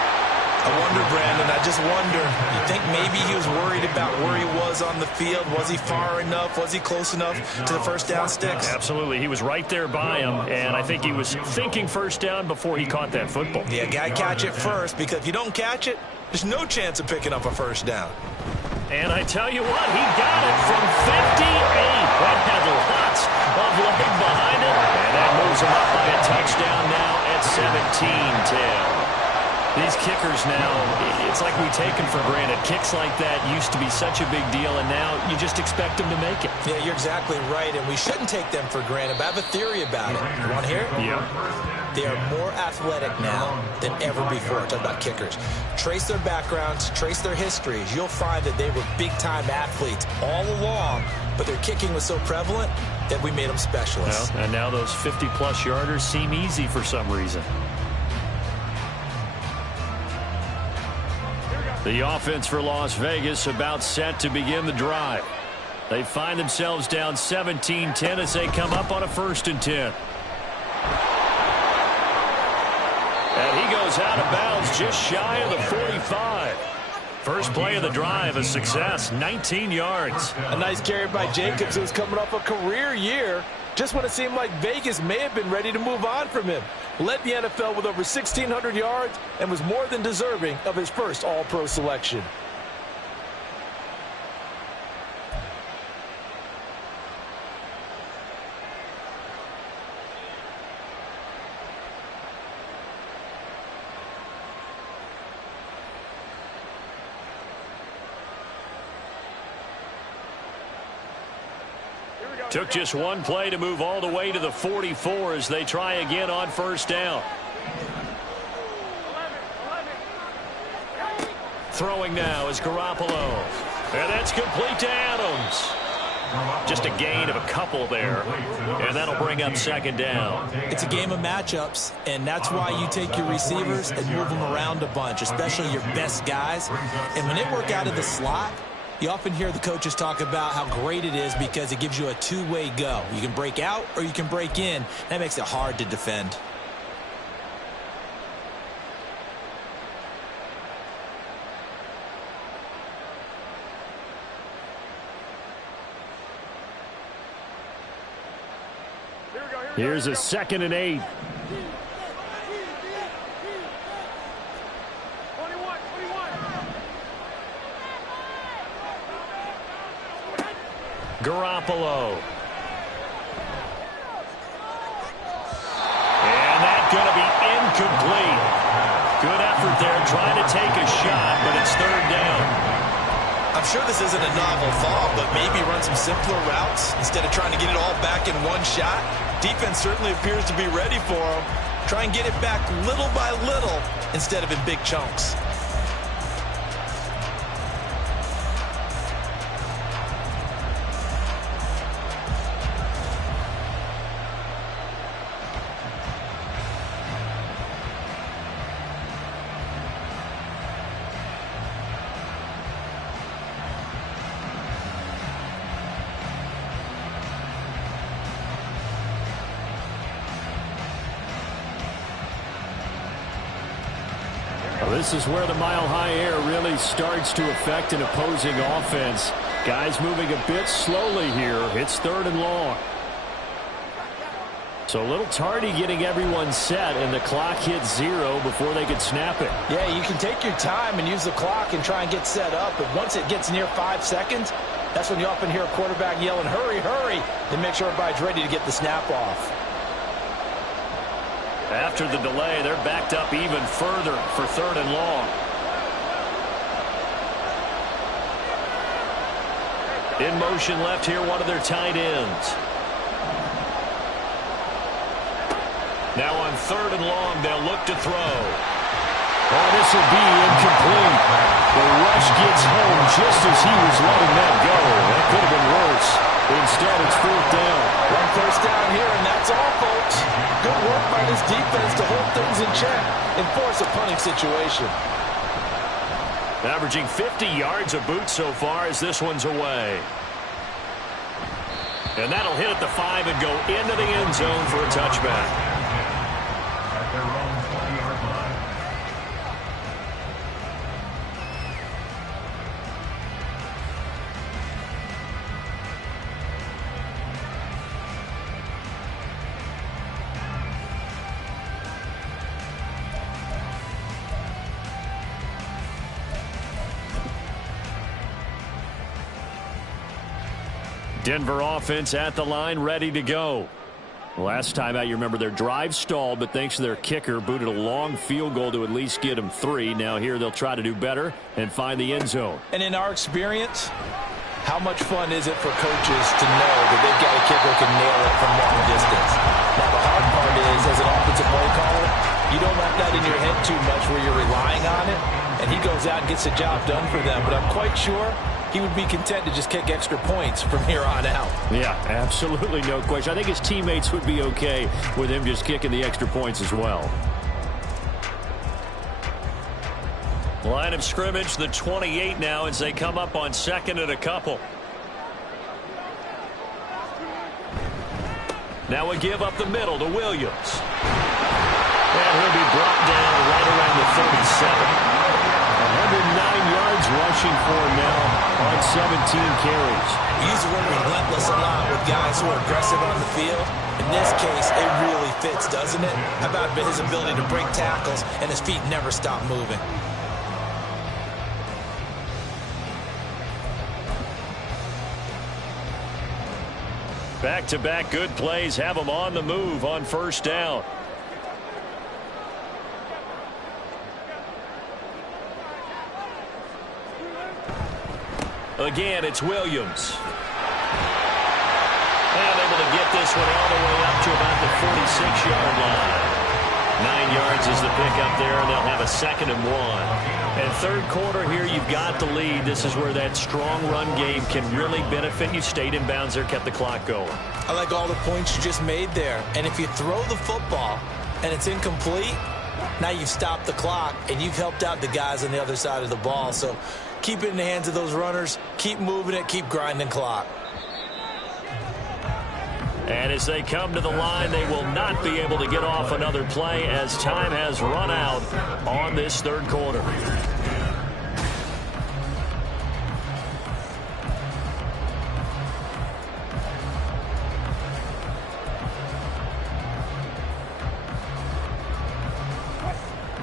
I wonder, Brandon, I just wonder, you think maybe he was worried about where he was on the field? Was he far enough? Was he close enough to the first down sticks? Absolutely. He was right there by him, and I think he was thinking first down before he caught that football. Yeah, got to catch it first, because if you don't catch it, there's no chance of picking up a first down. And I tell you what, he got it from 58. That had lots of leg behind it. And that moves him up by a touchdown now at 17-10. These kickers now, it's like we take them for granted. Kicks like that used to be such a big deal, and now you just expect them to make it. Yeah, you're exactly right, and we shouldn't take them for granted, but I have a theory about it. You want to hear it? Yeah. They are more athletic now than ever before. I'm talking about kickers. Trace their backgrounds, trace their histories. You'll find that they were big-time athletes all along, but their kicking was so prevalent that we made them specialists. Well, and now those 50-plus yarders seem easy for some reason. The offense for Las Vegas about set to begin the drive. They find themselves down 17-10 as they come up on a 1st and 10. And he goes out of bounds just shy of the 45. First play of the drive, a success, 19 yards. A nice carry by Jacobs, who's coming off a career year. Just when it seemed like Vegas may have been ready to move on from him. Led the NFL with over 1,600 yards and was more than deserving of his first All-Pro selection. Took just one play to move all the way to the 44 as they try again on 1st down. Throwing now is Garoppolo. And that's complete to Adams. Just a gain of a couple there. And that'll bring up 2nd down. It's a game of matchups, and that's why you take your receivers and move them around a bunch, especially your best guys. And when they work out of the slot, you often hear the coaches talk about how great it is because it gives you a two-way go. You can break out or you can break in. That makes it hard to defend. Here's a 2nd and 8. Garoppolo. And that's going to be incomplete. Good effort there trying to take a shot, but it's 3rd down. I'm sure this isn't a novel thought, but maybe run some simpler routes instead of trying to get it all back in one shot. Defense certainly appears to be ready for him. Try and get it back little by little instead of in big chunks. This is where the mile-high air really starts to affect an opposing offense. Guys moving a bit slowly here. It's 3rd and long. So a little tardy getting everyone set, and the clock hits 0 before they could snap it. Yeah, you can take your time and use the clock and try and get set up, but once it gets near 5 seconds, that's when you often hear a quarterback yelling, hurry, hurry, to make sure everybody's ready to get the snap off. After the delay, they're backed up even further for 3rd and long. In motion left here, one of their tight ends. Now on 3rd and long, they'll look to throw. Oh, this will be incomplete. The rush gets home just as he was letting that go. That could have been worse. Instead, it's 4th down. One first down here, and that's all, folks. Good work by this defense to hold things in check and force a punting situation. Averaging 50 yards a boot so far as this one's away. And that'll hit at the 5 and go into the end zone for a touchback. At their own 20-yard line. Denver offense at the line, ready to go. Last time out, you remember their drive stalled, but thanks to their kicker, booted a long field goal to at least get them 3. Now here they'll try to do better and find the end zone. And in our experience, how much fun is it for coaches to know that they've got a kicker who can nail it from long distance? Now, the hard part is, as an offensive play caller, you don't want that in your head too much where you're relying on it, and he goes out and gets the job done for them. But I'm quite sure he would be content to just kick extra points from here on out. Yeah, absolutely no question. I think his teammates would be okay with him just kicking the extra points as well. Line of scrimmage, the 28 now as they come up on 2nd and a couple. Now a give up the middle to Williams. And he'll be brought down right around the 37. 109 yards rushing for him now on 17 carries. We use the word relentless a lot with guys who are aggressive on the field. In this case, it really fits, doesn't it? How about his ability to break tackles and his feet never stop moving? Back-to-back good plays have them on the move on 1st down. Again, it's Williams. And able to get this one all the way up to about the 46-yard line. 9 yards is the pickup there, and they'll have a 2nd and 1. And 3rd quarter here, you've got the lead. This is where that strong run game can really benefit you. Stayed in bounds there, kept the clock going. I like all the points you just made there. And if you throw the football and it's incomplete, now you've stopped the clock and you've helped out the guys on the other side of the ball. So keep it in the hands of those runners. Keep moving it. Keep grinding clock. And as they come to the line, they will not be able to get off another play as time has run out on this 3rd quarter.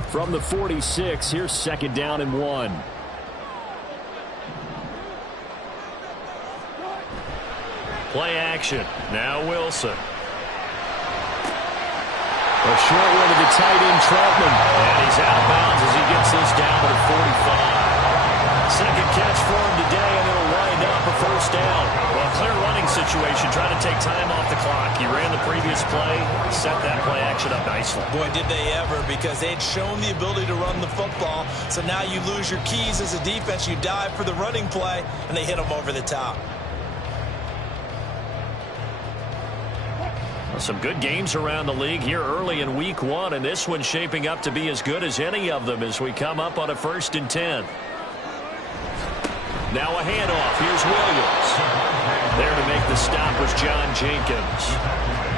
From the 46, here's 2nd down and 1. Play action. Now Wilson. A short one to the tight end, Troutman. And he's out of bounds as he gets this down to the 45. 2nd catch for him today, and it'll wind up a 1st down. Well, clear running situation, trying to take time off the clock. clock. He ran the previous play, set that play action up nicely. Boy, did they ever, because they had shown the ability to run the football. So now you lose your keys as a defense. You dive for the running play, and they hit them over the top. Well, some good games around the league here early in week 1, and this one's shaping up to be as good as any of them as we come up on a 1st and 10. Now a handoff. Here's Williams. There to make the stop was John Jenkins.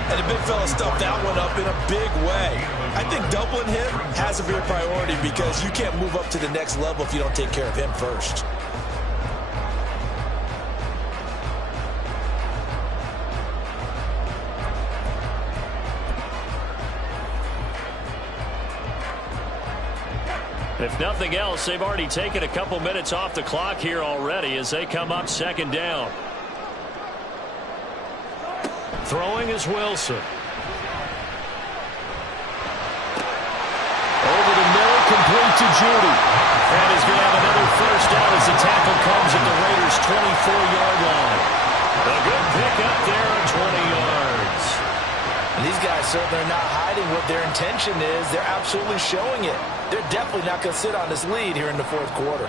And the big fella stuffed that one up in a big way. I think doubling him has to be a priority because you can't move up to the next level if you don't take care of him first. If nothing else, they've already taken a couple minutes off the clock here already as they come up 2nd down. Throwing is Wilson. Over the middle, complete to Judy. And he's going to have another 1st down as the tackle comes at the Raiders' 24-yard line. A good pick up there at 20 yards. And these guys certainly are not hiding what their intention is. They're absolutely showing it. They're definitely not going to sit on this lead here in the 4th quarter.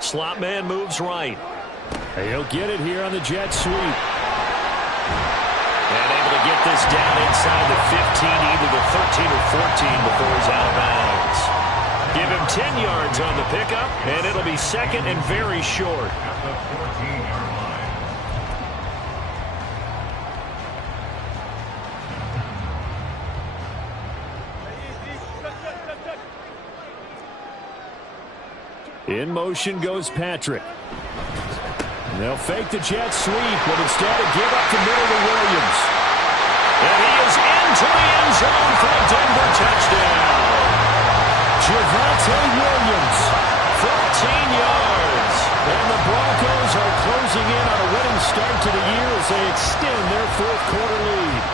Slot man moves right. He'll get it here on the jet sweep. And able to get this down inside the 15, either the 13 or 14 before he's out of bounds. Give him 10 yards on the pickup, and it'll be 2nd and very short. At the 14-yard line. In motion goes Patrick. And they'll fake the jet sweep, but instead give up the middle to Williams. And he is into the end zone for a Denver touchdown. Javonte Williams. 14 yards. And the Broncos are closing in on a winning start to the year as they extend their 4th quarter lead.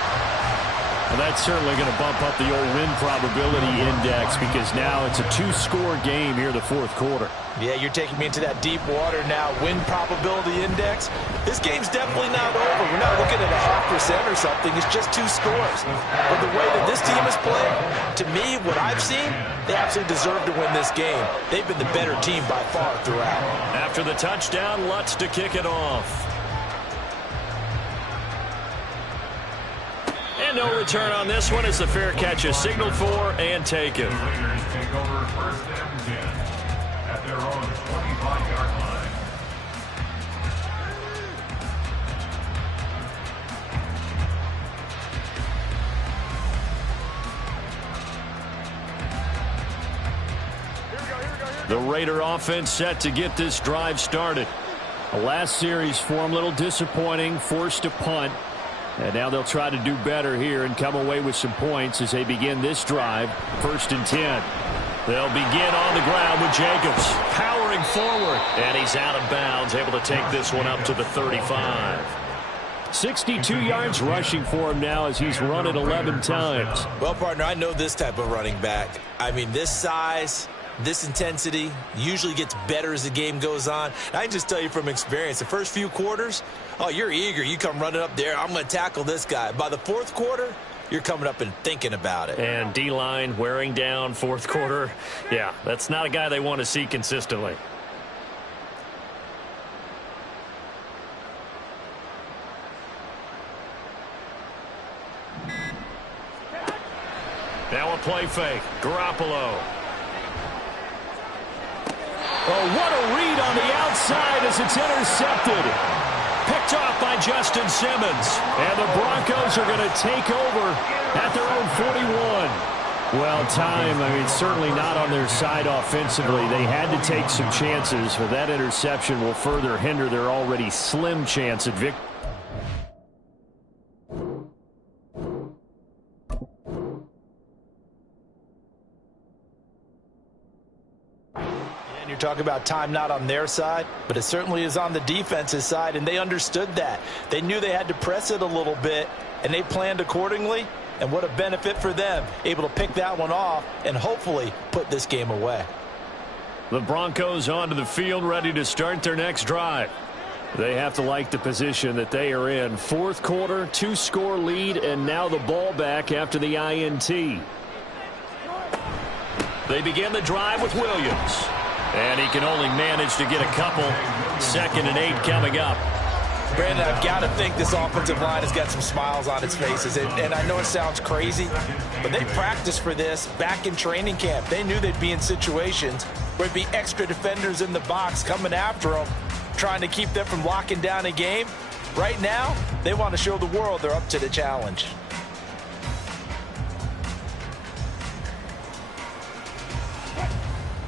Well, that's certainly going to bump up the old win probability index because now it's a 2-score game here in the 4th quarter. Yeah, you're taking me into that deep water now. Win probability index. This game's definitely not over. We're not looking at a 0.5% or something. It's just 2 scores. But the way that this team is playing, to me, what I've seen, they absolutely deserve to win this game. They've been the better team by far throughout. After the touchdown, Lutz to kick it off. And no return on this one as the fair catch is signaled for and taken. The Raiders take over 1st and 10 at their own 25-yard line. The Raider offense set to get this drive started. The last series for them, a little disappointing, forced a punt. And now they'll try to do better here and come away with some points as they begin this drive, 1st and 10. They'll begin on the ground with Jacobs powering forward. And he's out of bounds, able to take this one up to the 35. 62 yards rushing for him now as he's run it 11 times. Well, partner, I know this type of running back. I mean, this size, this intensity usually gets better as the game goes on. And I can just tell you from experience, the first few quarters, oh, you're eager. You come running up there. I'm going to tackle this guy. By the 4th quarter, you're coming up and thinking about it. And D-line wearing down 4th quarter. Yeah, that's not a guy they want to see consistently. Now a play fake. Garoppolo. Oh, what a read on the outside as it's intercepted. Picked off by Justin Simmons. And the Broncos are going to take over at their own 41. Well, time, I mean, certainly not on their side offensively. They had to take some chances, but that interception will further hinder their already slim chance at victory. talk about time not on their side, but it certainly is on the defense's side, and they understood that. They knew they had to press it a little bit, and they planned accordingly, and what a benefit for them, able to pick that one off and hopefully put this game away. The Broncos onto the field, ready to start their next drive. They have to like the position that they are in. Fourth quarter, 2-score lead, and now the ball back after the INT. They begin the drive with Williams. And he can only manage to get a couple. 2nd and 8 coming up. Brandon, I've got to think this offensive line has got some smiles on its faces. And I know it sounds crazy, but they practiced for this back in training camp. They knew they'd be in situations where there'd be extra defenders in the box coming after them, trying to keep them from locking down a game. Right now, they want to show the world they're up to the challenge.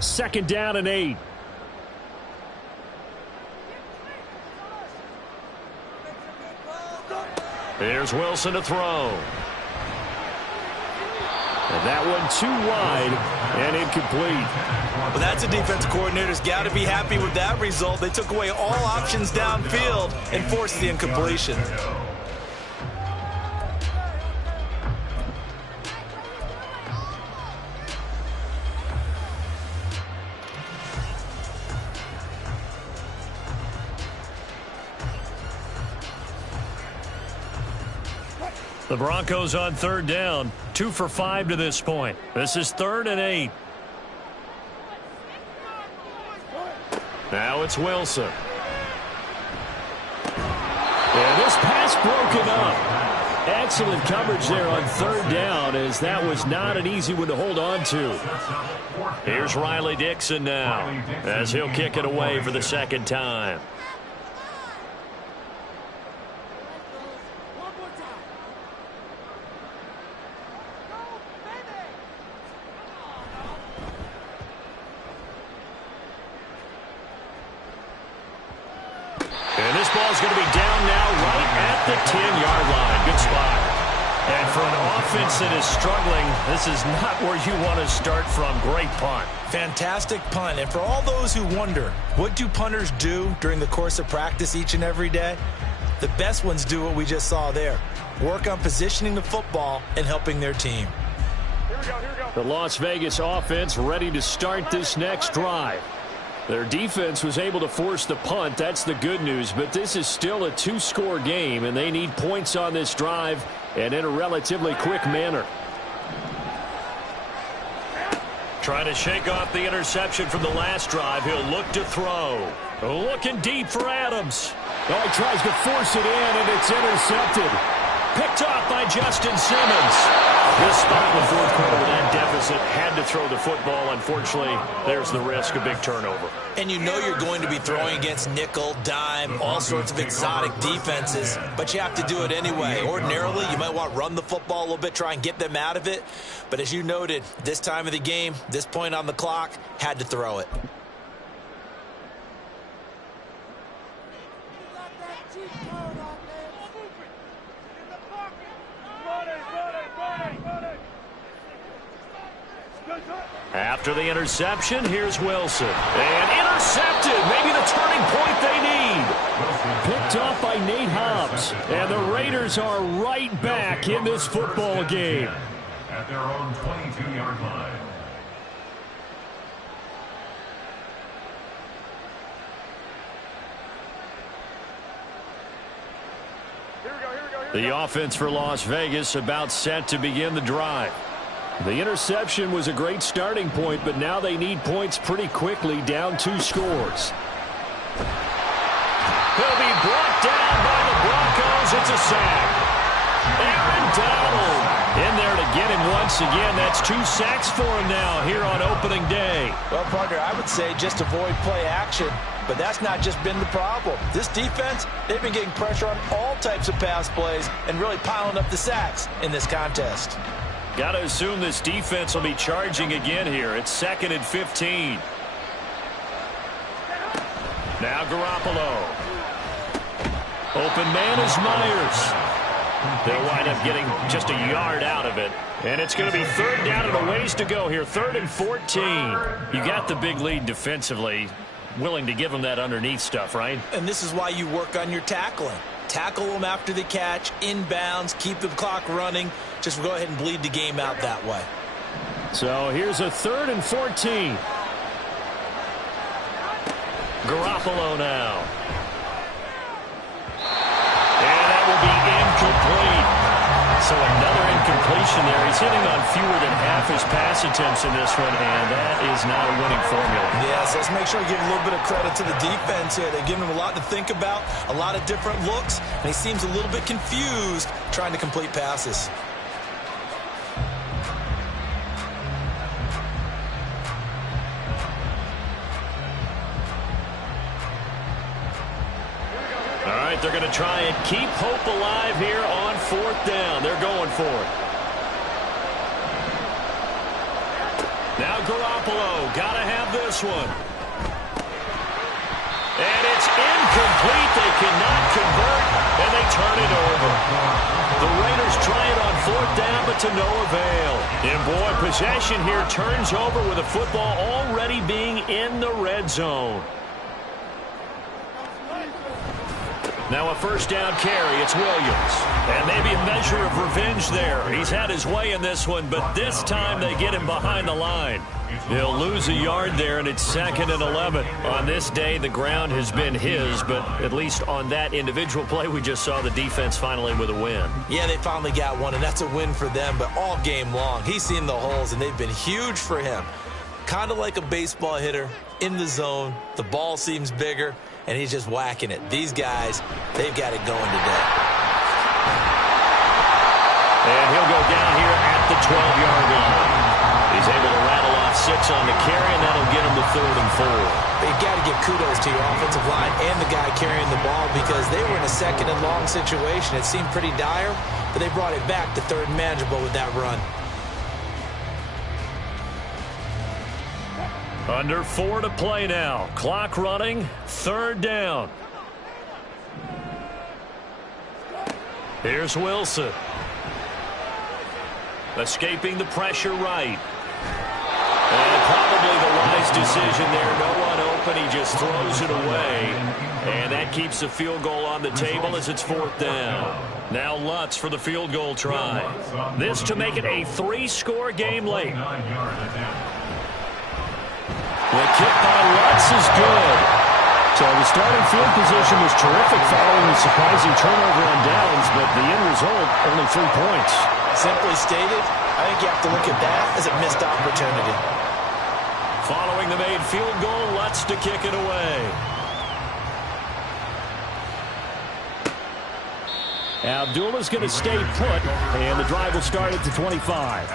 Second down and 8. Here's Wilson to throw. And that one too wide and incomplete. Well, that's a defensive coordinator's got to be happy with that result. They took away all options downfield and forced the incompletion. The Broncos on 3rd down, 2 for 5 to this point. This is 3rd and 8. Now it's Wilson. And this pass broken up. Excellent coverage there on 3rd down, as that was not an easy one to hold on to. Here's Riley Dixon now, as he'll kick it away for the 2nd time. And this ball's going to be down now right at the 10-yard line. Good spot. And for an offense that is struggling, this is not where you want to start from. Great punt. Fantastic punt. And for all those who wonder, what do punters do during the course of practice each and every day? The best ones do what we just saw there. Work on positioning the football and helping their team. The Las Vegas offense ready to start this next drive. Their defense was able to force the punt. That's the good news. But this is still a 2-score game, and they need points on this drive and in a relatively quick manner. Trying to shake off the interception from the last drive. He'll look to throw. Looking deep for Adams. Oh, he tries to force it in, and it's intercepted. Picked off by Justin Simmons. This spot in the 4th quarter with that deficit, had to throw the football. Unfortunately, there's the risk of big turnover. And you know you're going to be throwing against nickel, dime, all sorts of exotic defenses, but you have to do it anyway. Ordinarily, you might want to run the football a little bit, try and get them out of it. But as you noted, this time of the game, this point on the clock, had to throw it. After the interception, here's Wilson. And intercepted. Maybe the turning point they need. Picked off by Nate Hobbs. And the Raiders are right back in this football game. At their own 22-yard line. The offense for Las Vegas about set to begin the drive. The interception was a great starting point, but now they need points pretty quickly, down 2 scores. He'll be brought down by the Broncos. It's a sack. Aaron Donald in there to get him once again. That's 2 sacks for him now here on opening day. Well, partner, I would say just avoid play action, but that's not just been the problem. This defense, they've been getting pressure on all types of pass plays and really piling up the sacks in this contest. Got to assume this defense will be charging again here. It's 2nd and 15. Now Garoppolo. Open man is Myers. They'll wind up getting just a yard out of it. And it's going to be third down and a ways to go here. 3rd and 14. You got the big lead defensively. Willing to give them that underneath stuff, right? And this is why you work on your tackling. Tackle them after the catch, inbounds, keep the clock running. Just go ahead and bleed the game out that way. So here's a 3rd and 14. Garoppolo now. And that will be incomplete. So another incompletion there. He's hitting on fewer than half his pass attempts in this one, and that is not a winning formula. Yes, let's make sure we give a little bit of credit to the defense here. They've given him a lot to think about, a lot of different looks, and he seems a little bit confused trying to complete passes. All right, they're going to try and keep hope alive here on 4th down. They're going for it. Now Garoppolo, got to have this one. And it's incomplete. They cannot convert, and they turn it over. The Raiders try it on 4th down, but to no avail. And boy, possession here turns over with the football already being in the red zone. Now a 1st down carry. It's Williams. And maybe a measure of revenge there. He's had his way in this one, but this time they get him behind the line. He'll lose a yard there, and it's 2nd and 11. On this day, the ground has been his, but at least on that individual play, we just saw the defense finally with a win. Yeah, they finally got one, and that's a win for them, but all game long, he's seen the holes, and they've been huge for him. Kind of like a baseball hitter in the zone. The ball seems bigger, and he's just whacking it. These guys, they've got it going today. And he'll go down here at the 12-yard line. He's able to rattle off 6 on the carry, and that'll get him to 3rd and 4. You've got to give kudos to your offensive line and the guy carrying the ball because they were in a 2nd and long situation. It seemed pretty dire, but they brought it back to 3rd and manageable with that run. Under 4 to play now. Clock running. 3rd down. Here's Wilson. Escaping the pressure right. And probably the wise decision there. No one open. He just throws it away. And that keeps the field goal on the table as it's 4th down. Now Lutz for the field goal try. This to make it a 3-score game late. The kick by Lutz is good. So the starting field position was terrific following the surprising turnover on downs, but the end result, only 3 points. Simply stated, I think you have to look at that as a missed opportunity. Following the made field goal, Lutz to kick it away. Abdullah's going to stay put, and the drive will start at the 25.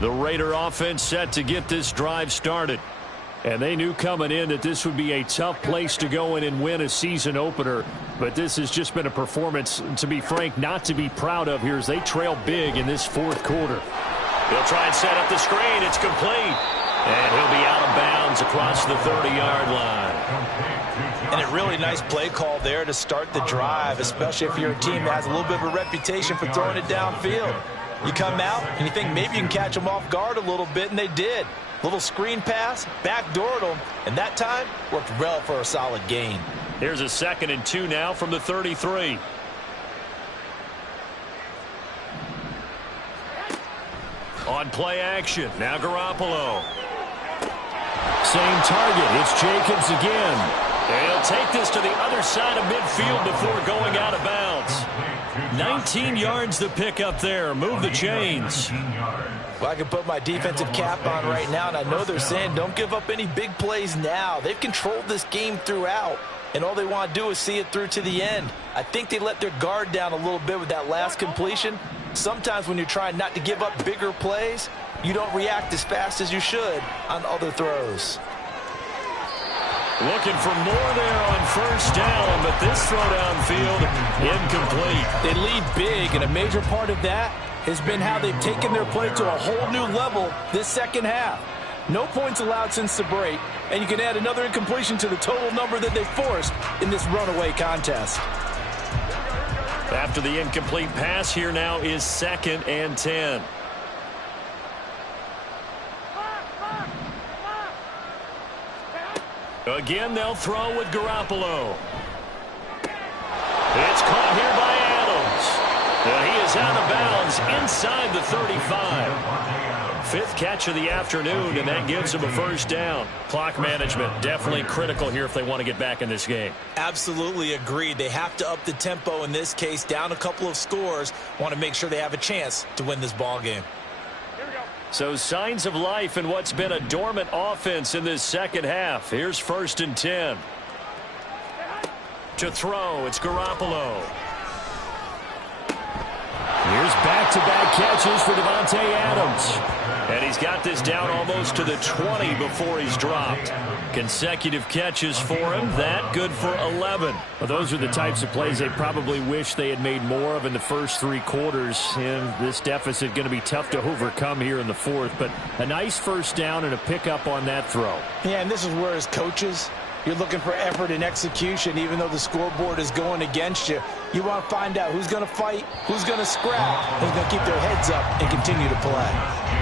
The Raider offense set to get this drive started. And they knew coming in that this would be a tough place to go in and win a season opener. But this has just been a performance, to be frank, not to be proud of here as they trail big in this 4th quarter. He'll try and set up the screen. It's complete. And he'll be out of bounds across the 30-yard line. And a really nice play call there to start the drive, especially if you're a team that has a little bit of a reputation for throwing it downfield. You come out and you think maybe you can catch them off guard a little bit, and they did. Little screen pass, backdoored them, and that time worked well for a solid gain. Here's a 2nd and 2 now from the 33. On play action, now Garoppolo. Same target. It's Jacobs again. And he'll take this to the other side of midfield before going out of bounds. 19 yards to pick up there. Move the chains. Well, I can put my defensive cap on right now, and I know they're saying don't give up any big plays now. They've controlled this game throughout. and all they want to do is see it through to the end. I think they let their guard down a little bit with that last completion. Sometimes when you're trying not to give up bigger plays, you don't react as fast as you should on other throws. Looking for more there on first down, but this throw downfield incomplete. They lead big, and a major part of that has been how they've taken their play to a whole new level this second half. No points allowed since the break, and you can add another incompletion to the total number that they forced in this runaway contest. After the incomplete pass, here now is 2nd and 10. Again, they'll throw with Garoppolo. It's caught here by Adams. He is out of bounds inside the 35. 5th catch of the afternoon, and that gives them a first down. Clock management definitely critical here if they want to get back in this game. Absolutely agreed. They have to up the tempo in this case, down a couple of scores. Want to make sure they have a chance to win this ball game. So signs of life in what's been a dormant offense in this second half. Here's 1st and 10. To throw, it's Garoppolo. Here's back-to-back catches for Davante Adams. And he's got this down almost to the 20 before he's dropped. Consecutive catches for him. That good for 11. Well, those are the types of plays they probably wish they had made more of in the first 3 quarters. And this deficit going to be tough to overcome here in the 4th. But a nice first down and a pickup on that throw. Yeah, and this is where as coaches, you're looking for effort and execution, even though the scoreboard is going against you. You want to find out who's going to fight, who's going to scrap, who's going to keep their heads up and continue to play.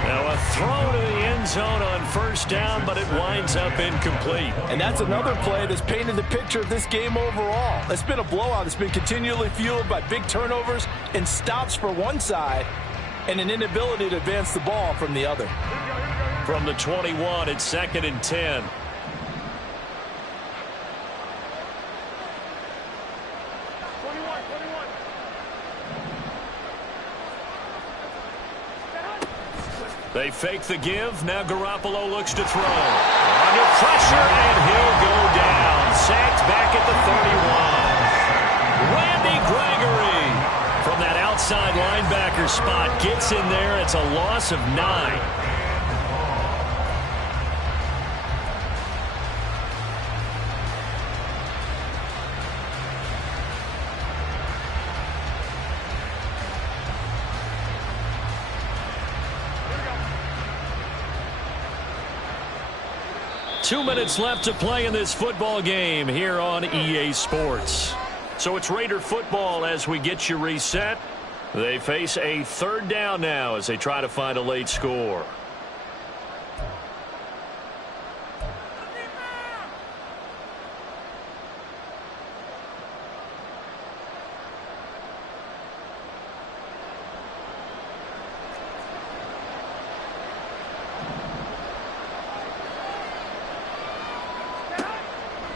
Now a throw to the end zone on first down, but it winds up incomplete. And that's another play that's painted the picture of this game overall. It's been a blowout. It's been continually fueled by big turnovers and stops for one side and an inability to advance the ball from the other. From the 21, it's 2nd and 10. They fake the give. Now Garoppolo looks to throw. Under pressure, and he'll go down. Sacked back at the 31. Randy Gregory from that outside linebacker spot gets in there. It's a loss of 9. Two minutes left to play in this football game here on EA Sports. So it's Raider football as we get you reset. They face a 3rd down now as they try to find a late score.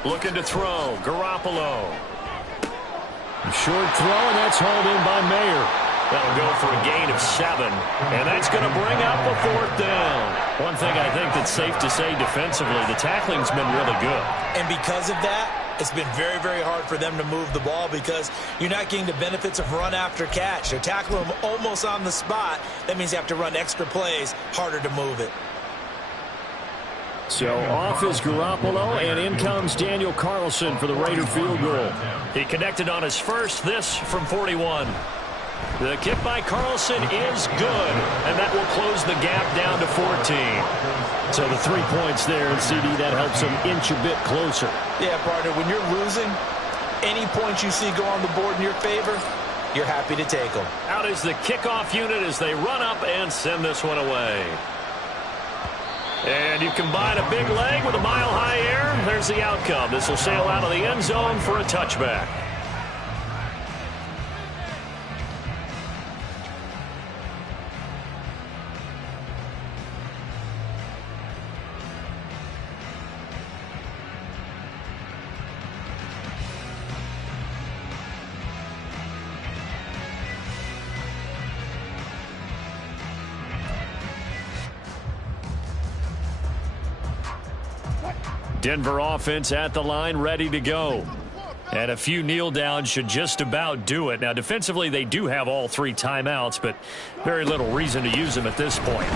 Looking to throw, Garoppolo. Short throw, and that's hauled in by Mayer. That'll go for a gain of 7, and that's going to bring up a 4th down. One thing I think that's safe to say defensively, the tackling's been really good. And because of that, it's been very, very hard for them to move the ball because you're not getting the benefits of run after catch. They're tackling them almost on the spot. That means you have to run extra plays, harder to move it. So off is Garoppolo, and in comes Daniel Carlson for the Raider field goal. He connected on his first, this from 41. The kick by Carlson is good, and that will close the gap down to 14. So the 3 points there, and CD, that helps them inch a bit closer. Yeah, partner, when you're losing, any points you see go on the board in your favor, you're happy to take them. Out is the kickoff unit as they run up and send this one away. And you combine a big leg with a mile-high air, there's the outcome. This will sail out of the end zone for a touchback. Denver offense at the line, ready to go. And a few kneel downs should just about do it. Now, defensively, they do have all 3 timeouts, but very little reason to use them at this point.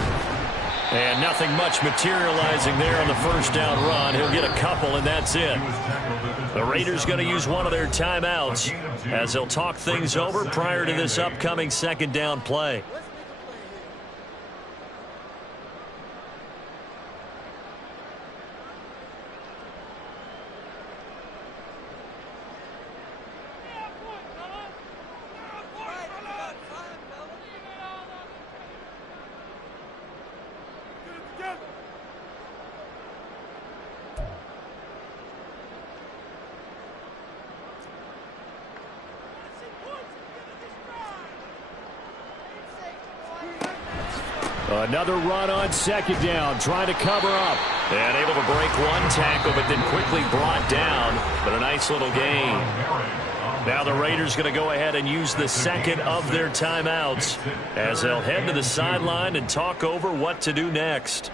And nothing much materializing there on the first down run. He'll get a couple, and that's it. The Raiders going to use one of their timeouts as they'll talk things over prior to this upcoming second down play. Another run on second down, trying to cover up. And able to break one tackle, but then quickly brought down. But a nice little gain. Now the Raiders going to go ahead and use the second of their timeouts as they'll head to the sideline and talk over what to do next.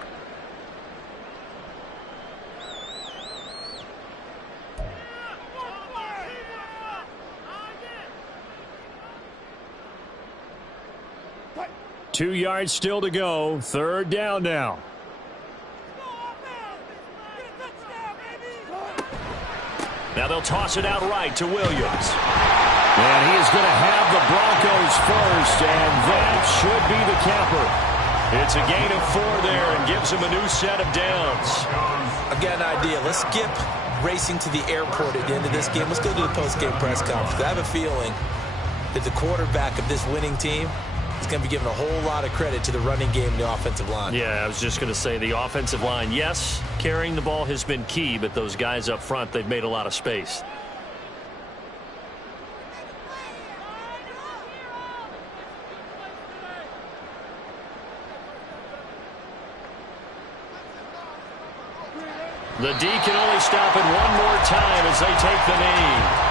Two yards still to go. Third down now. Now they'll toss it out right to Williams. And he is going to have the Broncos first, and that should be the capper. It's a gain of 4 there and gives him a new set of downs. I've got an idea. Let's skip racing to the airport at the end of this game. Let's go to the post-game press conference. I have a feeling that the quarterback of this winning team is going to be given a whole lot of credit to the running game and the offensive line. Yeah, I was just going to say the offensive line, yes, carrying the ball has been key, but those guys up front, they've made a lot of space. The D can only stop it one more time as they take the knee.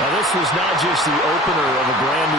Now, this was not just the opener of a brand new